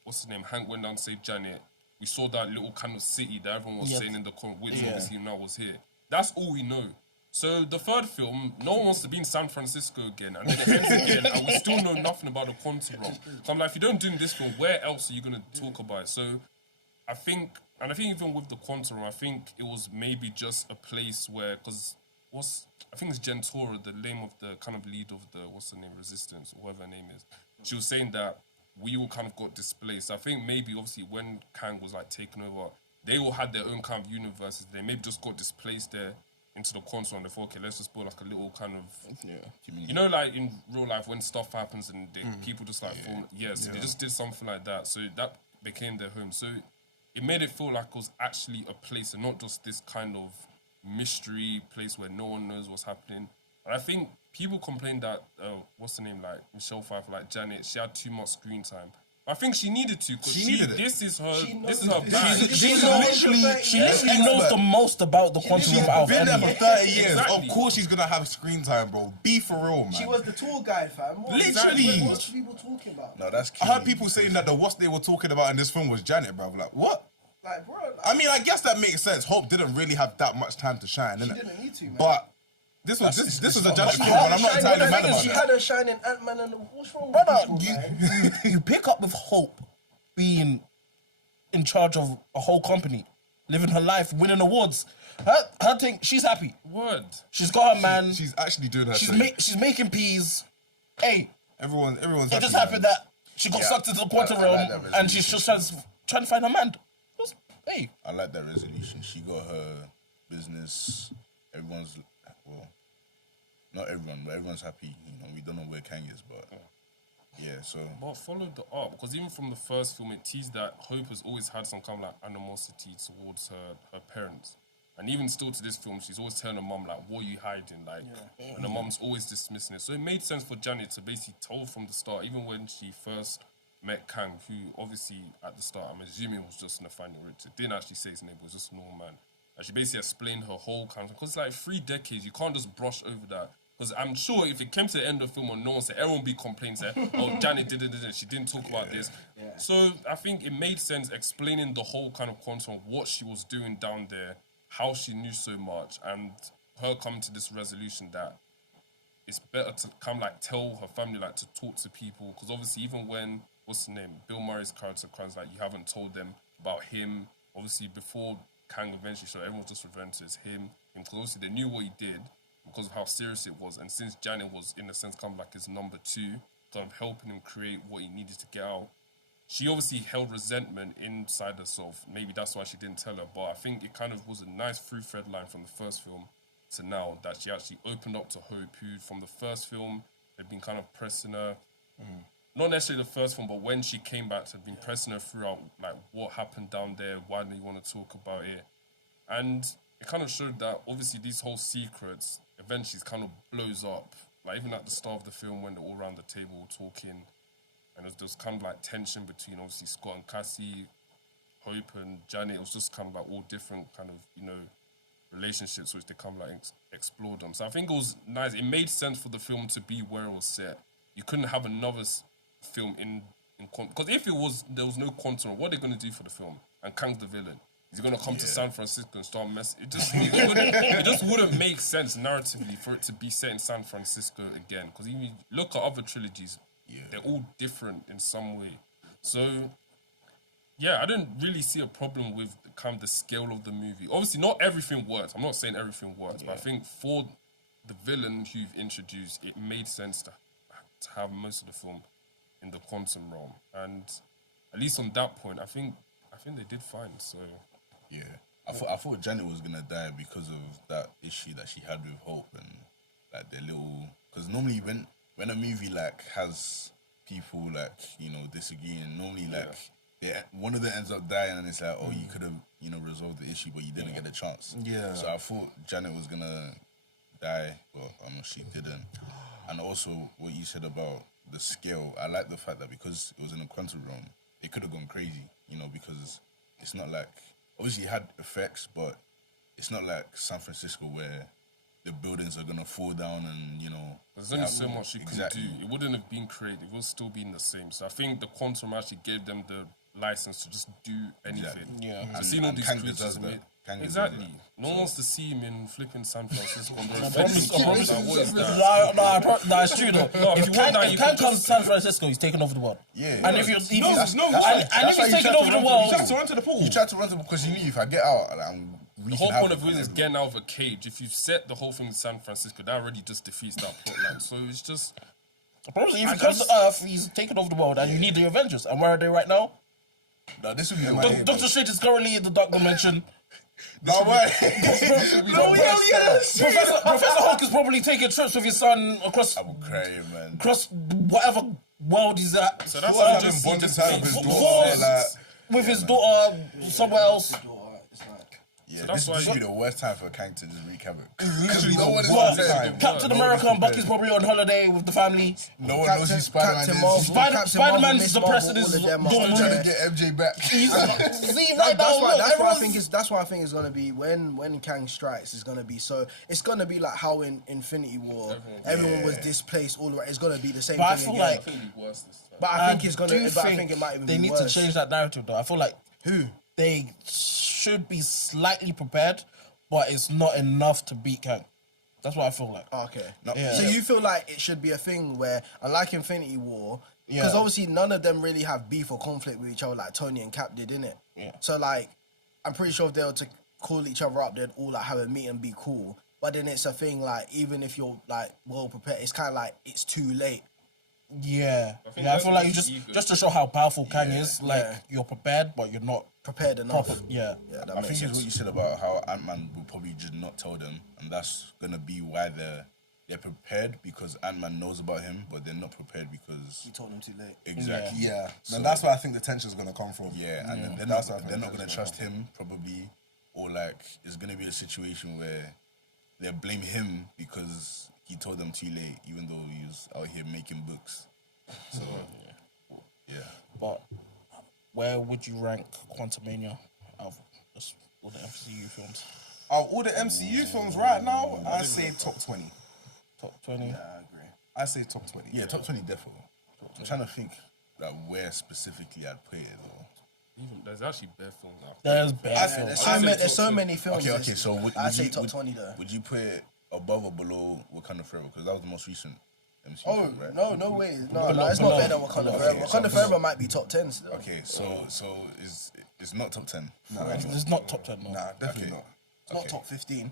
Hank went down to save Janet. We saw that little kind of city that everyone was saying in the which obviously now was here. That's all we know. So the third film, no one wants to be in San Francisco again, and then it ends again, and we still know nothing about the quantum realm. So I'm like, if you don't do this film, where else are you going to talk about it? So I think even with the quantum realm, I think it was maybe just a place where, I think it's Gentora, the name of the kind of lead of the, Resistance, or whatever her name is. She was saying that we all kind of got displaced. I think maybe obviously when Kang was like taken over, they all had their own kind of universes. They maybe just got displaced there into the quantum realm. They thought, okay, let's just build like a little kind of, like in real life when stuff happens and people just like form, so they just did something like that. So that became their home. So it made it feel like it was actually a place and not just this kind of mystery place where no one knows what's happening. And I think people complained that, like Michelle Pfeiffer, like Janet, she had too much screen time. I think she needed to, because this is her bag. She literally knows the most about the quantum She's realm. been there for 30 years. Exactly. Of course she's going to have screen time, bro. Be for real, man. She was the tour guide, fam. Literally. What's people talking about? No, that's I heard people saying that the what they were talking about in this film was Janet, bro. Like, what? Like, bro. I mean, I guess that makes sense. Hope didn't really have that much time to shine, innit? She didn't need to, man. But this was a Janet film, and I'm not entirely mad about She that. had her shining Ant-Man and what's wrong with Brother, people, man? you pick up with Hope being in charge of a whole company, living her life, winning awards. her thing, she's happy. Word. She's got her man. She's actually doing her She's thing. she's making peas. Hey, Everyone's it happy. just happened that she got sucked into the quantum realm like that and she's just trying to find her man. Hey, I like that resolution. She got her business. Everyone's, well, not everyone, but everyone's happy. You know, we don't know where Kang is, but yeah, so. But follow the art, because even from the first film, it teased that Hope has always had some kind of like animosity towards her parents. And even still to this film, she's always telling her mum, like, what are you hiding? Like, and the mum's always dismissing it. So it made sense for Janet to basically tell from the start, even when she first met Kang, who obviously at the start, I'm assuming was just Nathaniel Richards. Didn't actually say his name, it was just a normal man. And she basically explained her whole kind of, because it's like 3 decades, you can't just brush over that. Because I'm sure if it came to the end of the film and no one said, everyone would be complaining, say, oh, Janet didn't, she didn't talk about this. Yeah. So I think it made sense explaining the whole kind of quantum, what she was doing down there, how she knew so much, and her coming to this resolution that it's better to come like tell her family, like to talk to people, because obviously even when, what's the name, Bill Murray's character cries, like you haven't told them about him, obviously before Kang eventually showed, everyone was just referring to as him, because obviously they knew what he did because of how serious it was, and since Janet was in a sense kind of like his number 2, kind of helping him create what he needed to get out, she obviously held resentment inside herself. Maybe that's why she didn't tell her, but I think it kind of was a nice through-thread line from the first film to now that she actually opened up to Hope, who from the first film had been kind of pressing her. Not necessarily the first film, but when she came back, had been pressing her throughout, like what happened down there, why do you want to talk about it? And it kind of showed that obviously these whole secrets eventually kind of blows up. Like even at the start of the film when they're all around the table talking, and there's kind of like tension between obviously Scott and Cassie, Hope and Janet. It was just kind of like all different kind of, you know, relationships which they kind of like explored them. So I think it was nice. It made sense for the film to be where it was set. You couldn't have another film in because if there was no quantum, what are they going to do for the film? And Kang's the villain. Is he going to come to San Francisco and start messing? It just wouldn't make sense narratively for it to be set in San Francisco again. Because even look at other trilogies, they're all different in some way. So, yeah, I didn't really see a problem with kind of the scale of the movie. Obviously, not everything works. I'm not saying everything works, but I think for the villain who you've introduced, it made sense to have most of the film in the quantum realm. And at least on that point, I think they did fine. So yeah, I thought Janet was gonna die because of that issue that she had with Hope and like their little. Because normally when a movie like has people like, you know, disagreeing, normally like one of them ends up dying and it's like, oh, you could have, you know, resolved the issue, but you didn't get a chance. Yeah. So I thought Janet was gonna die, but she didn't. And also what you said about the scale, I like the fact that because it was in a quantum realm, it could have gone crazy, you know, because it's not like, obviously it had effects, but it's not like San Francisco where the buildings are going to fall down and, you know. There's only so much you can do. It wouldn't have been creative. It would still be the same. So I think the quantum actually gave them the license to just do anything. Exactly. Yeah. So seeing all these creatures exactly. No one wants to see him in flipping San Francisco. That's true though. If Kang comes to San Francisco, he's taking over the world. Yeah. And if he's taking over the world, he tried to run to the pool. He tried to run to the pool because he knew if I get out, the whole point of it is getting out of a cage. If you set the whole thing in San Francisco, that already just defeats that plotline. So it's just. Probably if he comes to Earth, he's taking over the world, and you need the Avengers. And where are they right now? No, this would be Doctor Strange is currently in the Dark Dimension. No way. Professor Hulk is probably taking trips with his son across. I will cry, man. Across whatever world he's at. So that's what just bonded time with his daughter. With his daughter somewhere else. Yeah, this would be the worst time for Kang to just wreak havoc. Literally no one is Captain America and Bucky's probably on holiday with the family. No one knows who Spider-Man is. Spider-Man's depressing his daughter. Trying to get MJ back. That's why I think it's gonna be when Kang strikes. It's gonna be like how in Infinity War everyone was displaced all around. It's gonna be the same thing. I feel like, but I think it's gonna. But I think it might even. They be need worse. to change that narrative though. I feel like they should be slightly prepared, but it's not enough to beat Kang. That's what I feel like. Okay. So you feel like it should be a thing where, unlike Infinity War, because obviously none of them really have beef or conflict with each other like Tony and Cap did, innit? Yeah. So like, I'm pretty sure if they were to call each other up, they'd all like have a meet and be cool. But then it's a thing like even if you're like well prepared, it's kind of like it's too late. Yeah, I think I feel like you that's ego. just to show how powerful Kang is. Like you're prepared, but you're not Prepared enough. proper. Yeah, Yeah, that I makes think it's sense. what you said about how Ant-Man will probably just not tell them, and that's gonna be why they're prepared because Ant-Man knows about him, but they're not prepared because You told them too late. exactly. Yeah, and that's where I think the tension's gonna come from. Yeah, and then That's they're not gonna trust him probably, or like it's gonna be a situation where they blame him because he told them too late, even though he was out here making books. So yeah, but where would you rank Quantumania out of just all the MCU films? All the MCU films right now, I say top 20. Top 20. Yeah, I agree. I say top 20. yeah, top 20 definitely. I'm trying to think like where specifically I'd put it though. Even there's actually bare films out. There's bad I- films. There's so many films. Okay, so I'd say top 20 though. Would you put it above or below Wakanda Forever? Because that was the most recent MCU Oh film, right? no way, no, Below- it's not below. better than Wakanda Okay, Forever. so Wakanda Forever might be top 10 still. Okay, so it's not top 10. No, It's not top 10. No. Nah, definitely Okay. not. It's not Okay. top 15.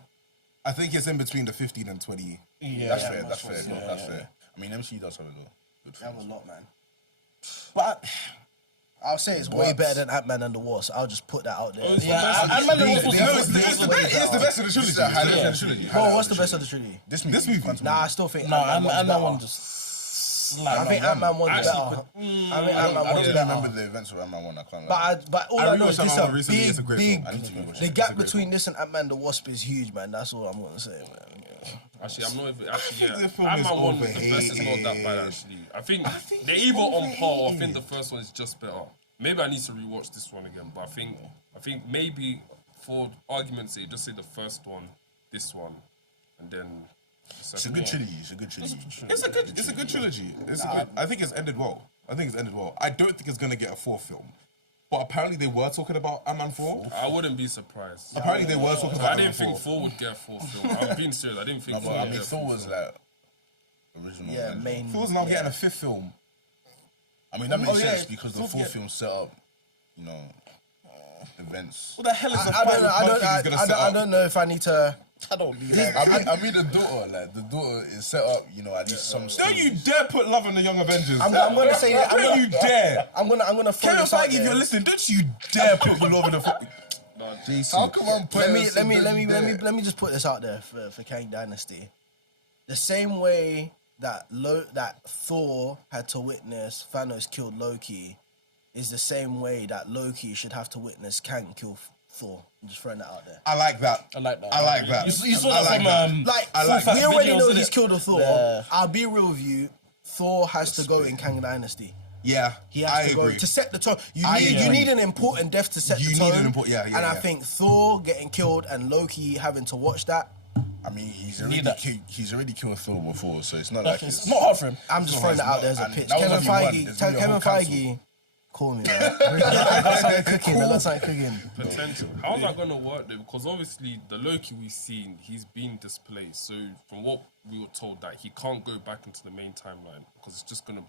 I think it's in between the 15 and 20. Yeah, That's fair. That's much fair. more, That's fair. I mean, MCU does have a lot. Good They have a films. lot, man. But I'll say it's way better than Ant-Man and the Wasp. I'll just put that out there. Yeah, I remember it's the best of the trilogy. This is a highlight of the trilogy. Bro, what's the best of the trilogy? This movie. This movie. Quantum Nah, I still think No, Ant-Man and one's that better. one just slapped. I think Ant-Man one's better. I think I Ant-Man don't one's really better. remember the events of Ant-Man 1. I can't lie. But all I I know is rewatched this Ant-Man a recently, it's a great big, film. I need to rewatch the it. gap between this and Ant-Man the Wasp is huge, man. That's all I'm gonna say, man. Actually, I'm not even. Actually, the yeah. film is Ant-Man 1, the best is not that overhated. bad, actually. I think they're either on par or I think the first one is just better. Maybe I need to rewatch this one again, but I think maybe for argument's sake, just say the first one, this one, and then the It's a second good one. trilogy. It's a good trilogy. It's a good trilogy. I think it's ended well. I don't think it's gonna get a fourth film. But apparently they were talking about Ant-Man 4. I wouldn't be surprised. Apparently they were talking So about I didn't Ant-Man think 4. 4 would get a fourth film. I'm being serious. I didn't think No, 4 but I would mean, get a Thor fourth was film. like original. Yeah, Avengers. main. Thor's now getting a fifth film. I mean, that makes Oh, yeah, sense because the Thor's fourth get- film set up, you know, events. What the hell is the I fight with Bucky he's gonna set I up? don't know if I need to. I don't do I mean, the daughter is set up, you know, at least some. Don't you dare put love in the Young Avengers. I'm gonna say that. Don't you dare. I'm gonna throw Kevin this out Feige, if there. you're listening, don't you dare put love in the fucking... How come I'm putting Let me just put this out there for Kang Dynasty. The same way that Thor had to witness Thanos killed Loki is the same way that Loki should have to witness Kang kill Thor. I'm just throwing that out there. I like that. I like that. I like that. You saw I that like from that. Like, I like we that. already videos, know innit? he's killed a Thor. Yeah. I'll be real with you. Thor has to go in Kang Dynasty. Yeah, He has I to agree. go to set the tone. You I need agree. an important death to set You the need tone. an important- yeah, And I yeah. think Thor getting killed and Loki having to watch that. I mean, he's Need that. already killed Thor before, so it's not like It's not hard for him. I'm just throwing that out there as a and pitch. that was Kevin only one. Feige, There's gonna be a Kevin whole council. Feige, call me, man. I got something cooking. I got something cooking. Potential. How's that going to work though? Because obviously the Loki we've seen, he's been displaced. So from what we were told, that he can't go back into the main timeline because it's just going to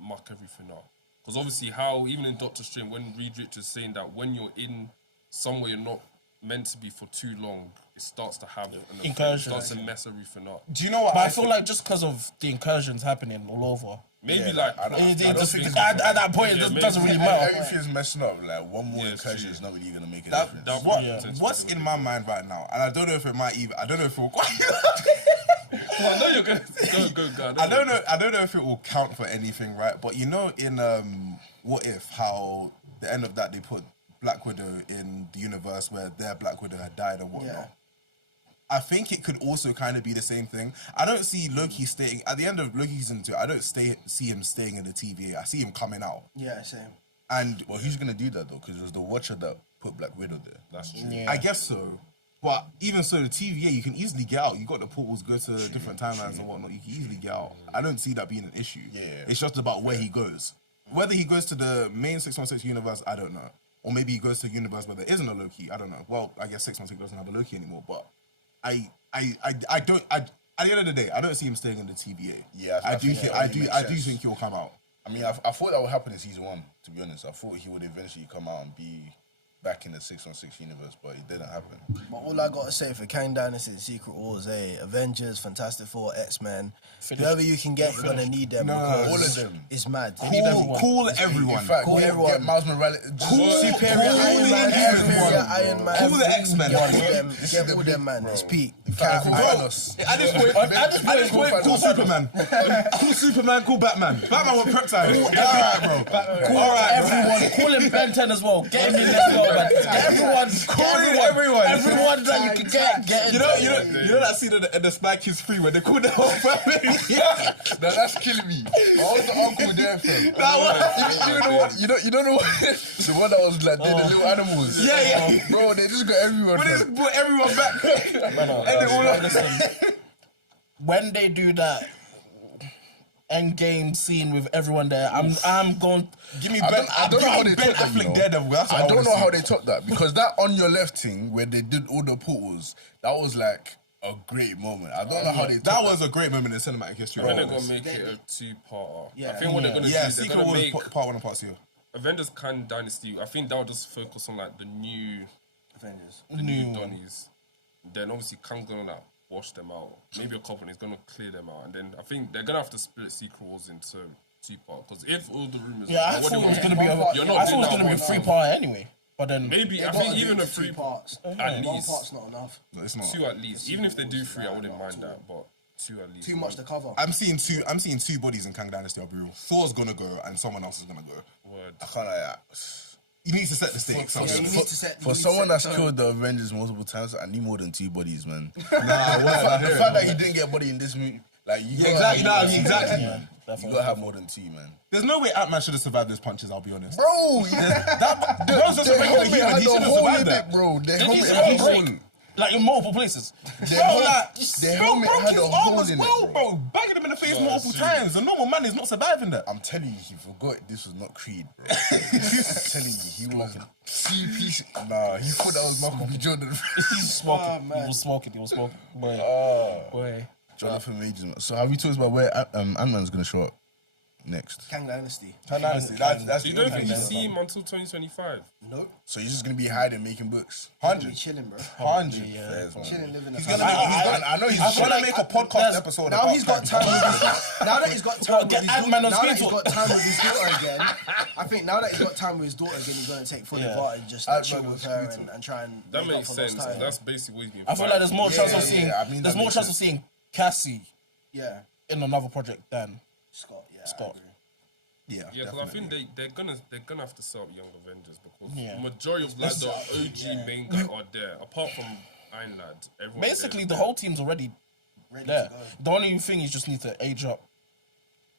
muck everything up. Because obviously how, even in Doctor Strange, when Reed Richards saying that when you're in somewhere you're not meant to be for too long, it starts to have an effect. It Incursion. starts to mess everything up. Do you know what But I feel like just because of the incursions happening all over, Maybe like... I don't think at that point, it maybe- doesn't really matter. Everything's messing up. Like one more Yeah, it's incursion true. is not really gonna make a That, difference. that- what, yeah. what's in my mind right now, and I don't know if it might even, I don't know if it will, I know you're going to go. I don't know if it will count for anything, right? But you know, in What If, how the end of that they put Black Widow in the universe where their Black Widow had died and whatnot. Yeah. I think it could also kind of be the same thing. I don't see Loki staying at the end of Loki season 2. I don't see him staying in the TVA. I see him coming out. Yeah, same. And Well, who's gonna do that though? Because it was the Watcher that put Black Widow there. That's true. Yeah. I guess so. But even so, the TVA, you can easily get out. You got the portals, go to different timelines and whatnot. You can easily get out. I don't see that being an issue. Yeah. It's just about where he goes. Whether he goes to the main 616 universe, I don't know. Or maybe he goes to a universe where there isn't a Loki. I don't know. Well, I guess 616 doesn't have a Loki anymore. But at the end of the day, I don't see him staying in the TVA. Yeah, I I do think think that only makes I do sense. think he'll come out. I mean, I thought that would happen in season 1. To be honest, I thought he would eventually come out and be back in the 616 universe, but it didn't happen. But all I gotta say for Kang Dynasty and Secret Wars, Avengers, Fantastic Four, X-Men, whoever you can get, you're gonna need them. because all of them. It's mad. Cool everyone. In fact, Cool everyone. Get Miles Morales. Superior Iron Man, Superior Iron Man. Cool the X-Men. Get all them, man. It's peak. At this point, cool Superman. Cool Superman, cool Batman. Batman with prep time. Alright, bro. Alright, Everyone, call him Ben 10 as well. Get him in as well, man. Everyone that you can get. You know that scene in the Spy Kids 3 where they call the whole family? That's killing me. I was the uncle there, fam. Even the one, you don't know what? The one that was like doing the little animals. Yeah. Bro, they just got everyone. But they just brought everyone back. And they all Listen, when they do that end game scene with everyone there, I'm going. Give me I Ben. don't know how they Ben took them, Affleck you know. Daredevil. That's what I don't wanna know see. how they took that because that on your left thing where they did all the portals, that was like a great moment. I don't know how they took That was a great moment in cinematic history. I think they're gonna make it a two-parter. Yeah. I think what they're gonna do Yeah, is they're Secret gonna Wars make part 1 and part 2. Avengers Kang Dynasty. I think that'll just focus on like the new Donnies. Then obviously Kang's gonna like wash them out. Maybe a couple, and he's gonna clear them out. And then I think they're gonna have to split Secret Wars into two parts. Because if all the rumors, Yeah, I thought it was gonna be You're not doing that a one 3-part anyway. But then maybe I think even a 3 parts. at One least part's not enough. No, it's not. 2 at least. Even if they do 3, I wouldn't mind that. But 2 at least. Too much to cover. I'm seeing two bodies in Kang Dynasty. I'll be real. Thor's gonna go, and someone else is gonna go. Word. I can't like He needs to set the stakes. Yeah, you need to set. for someone that's killed the Avengers multiple times, I need more than 2 bodies, man. Nah, The fact that he didn't get a body in this movie, like you exactly. Nah, exactly. You gotta have more than 2, man. There's no way Ant-Man should have survived those punches. I'll be honest. Bro, Bro's just a regular helmet human. had He should a have hole survived in that. it, bro. The did helmet his had a arm hole. break? Like in multiple places. The Bro, helmet had a hole as in well, it, bro. Banging him in the face multiple times. A normal man is not surviving that. I'm telling you, he forgot this was not Creed, bro. I'm telling you, he was CP. Nah, he thought that was Michael B. Jordan. He's smoking. He was smoking. Boy. Jonathan Majors. So have we talked about where Ant-Man's gonna show up next? Kang Dynasty. That's So you don't think you see him until 2025? Nope. So he's just gonna be hiding, making books. Be 100. chilling, bro. 100. Fairs, man. Chilling, living. He's a gonna I know he's gonna make a podcast episode. Now about he's got Kang. time with his, now that he's got time with Get his Ant-Man on now that he's ScreenTalk. got time with his daughter again, I think now that he's got time with his daughter again, he's going to take full advantage, just like, chill Ant-Man with on her ScreenTalk. and try and That make up makes for lost sense. time. That's basically what he's been I feel like there's more chance of seeing. I mean, There's that more makes chance of sense. seeing Cassie Yeah, in another project than Scott. Yeah, Scott. I agree. Yeah, Yeah, because I think they're gonna have to set up Young Avengers because Yeah. the majority of like the OG main guys are there. Apart from Iron Lad, everyone basically there. the whole team's already Ready there. to go. The only thing is just need to age up.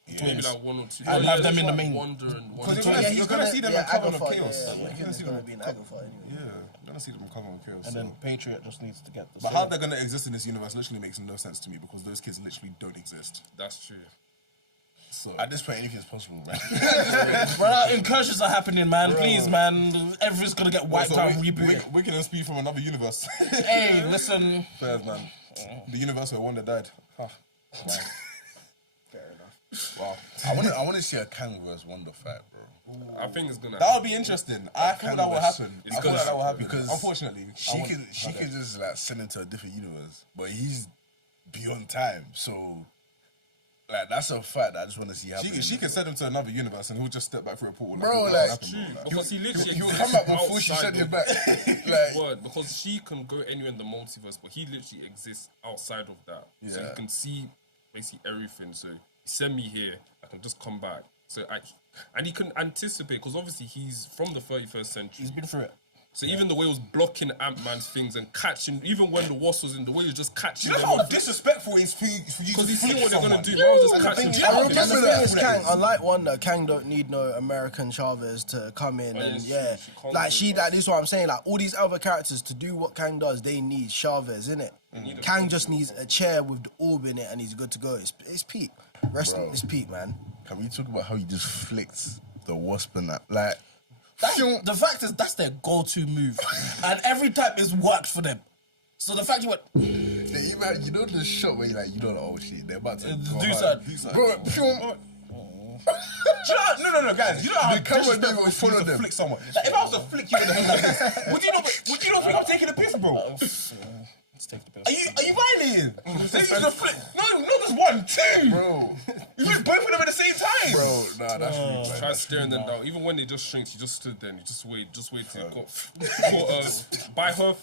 maybe like 1 or 2. And have them in the main- Wonder and Because Wonder. you're he's gonna see them in Coven of Agatha, Chaos. Yeah, You're he's gonna see gonna them. be in Agatha anyway. Yeah, you're gonna see them in Coven of Chaos. And so. then Patriot just needs to get the. But how they're gonna exist in this universe literally makes no sense to me because those kids literally don't exist. That's true. So At this point, anything's possible, man. Brother, incursions are happening, man. Please, man. Everything's gonna get wiped out, rebooted. Wicked and Speed from another universe. Hey, listen. Fairs, man. The universe where Wanda died. Huh. Fair enough. Wow. I want to see a Kang vs. Wonder fight, bro. I think it's gonna. That would be interesting. I feel that will happen. It's I feel gonna- that will happen. because Unfortunately, She can just like send him to a different universe, but he's beyond time. So, like, that's a fact that I just want to see happen. She can send him to another universe and he'll just step back through a portal. Bro, nothing like, happened, bro. Like, Because he literally He will exists come back before she outside sent him of- back. Like, Word, because she can go anywhere in the multiverse, but he literally exists outside of that. So Yeah. he can see basically everything. So send me here, I can just come back. And he can anticipate because obviously he's from the 31st century. He's been through it. So even the way he was blocking Ant-Man's things and catching, even when the wasp was in, the way he was just catching you know them. how disrespectful it is for you Because to he's seen flick what they're someone. gonna do. Man was just catching thing- I them. remember And the that. thing is, Kang, unlike Wonder, Kang don't need no American Chavez to come in and it's yeah, true, she can't like do this is what I'm saying. Like all these other characters to do what Kang does, they need Chavez, innit? Kang just needs a chair with the orb in it and he's good to go. It's peak. It's peak, man. can we talk about how he just flicked the wasp and that? Like, The fact is, that's their go-to move, and every time it's worked for them. So the fact you went, you know the shot where you're like, oh shit, they're about to go do hard. something. Bro, No, guys. You know how The camera disrespectful didn't it is follow to them. flick someone. Like, if I was to flick you in the head like this, would you not think I'm taking a piss, bro? Let's take the piss. Are you violating? Then you just flick. No, not just one, two. Bro, You flick both of them at the same time. bro, nah, that's really bad. Try staring them down. Even when they just shrink, you just stood there and you just wait till it got by her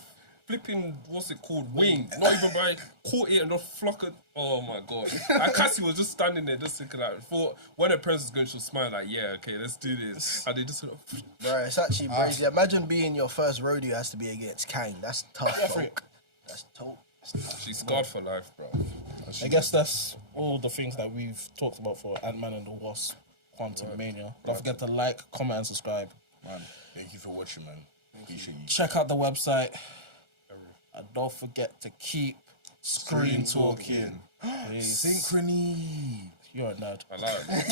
flipping, what's it called? Wing. Not even by, caught it and just flockered. Oh my god. And Cassie was just standing there just thinking like, for when her parents was going, she'll smile like, yeah, okay, let's do this. And they just sort of, Bro, it's actually crazy. Imagine being your first rodeo has to be against Kang. That's tough, bro. That's tough. she's scarred for life, bro. I guess that's all the things that we've talked about for Ant-Man and the Wasp, Quantumania. Don't forget to like, comment, and subscribe. Man, thank you for watching, man. Appreciate you. Check out the website. And don't forget to keep screen talking. Synchrony. You're a nerd. I like it.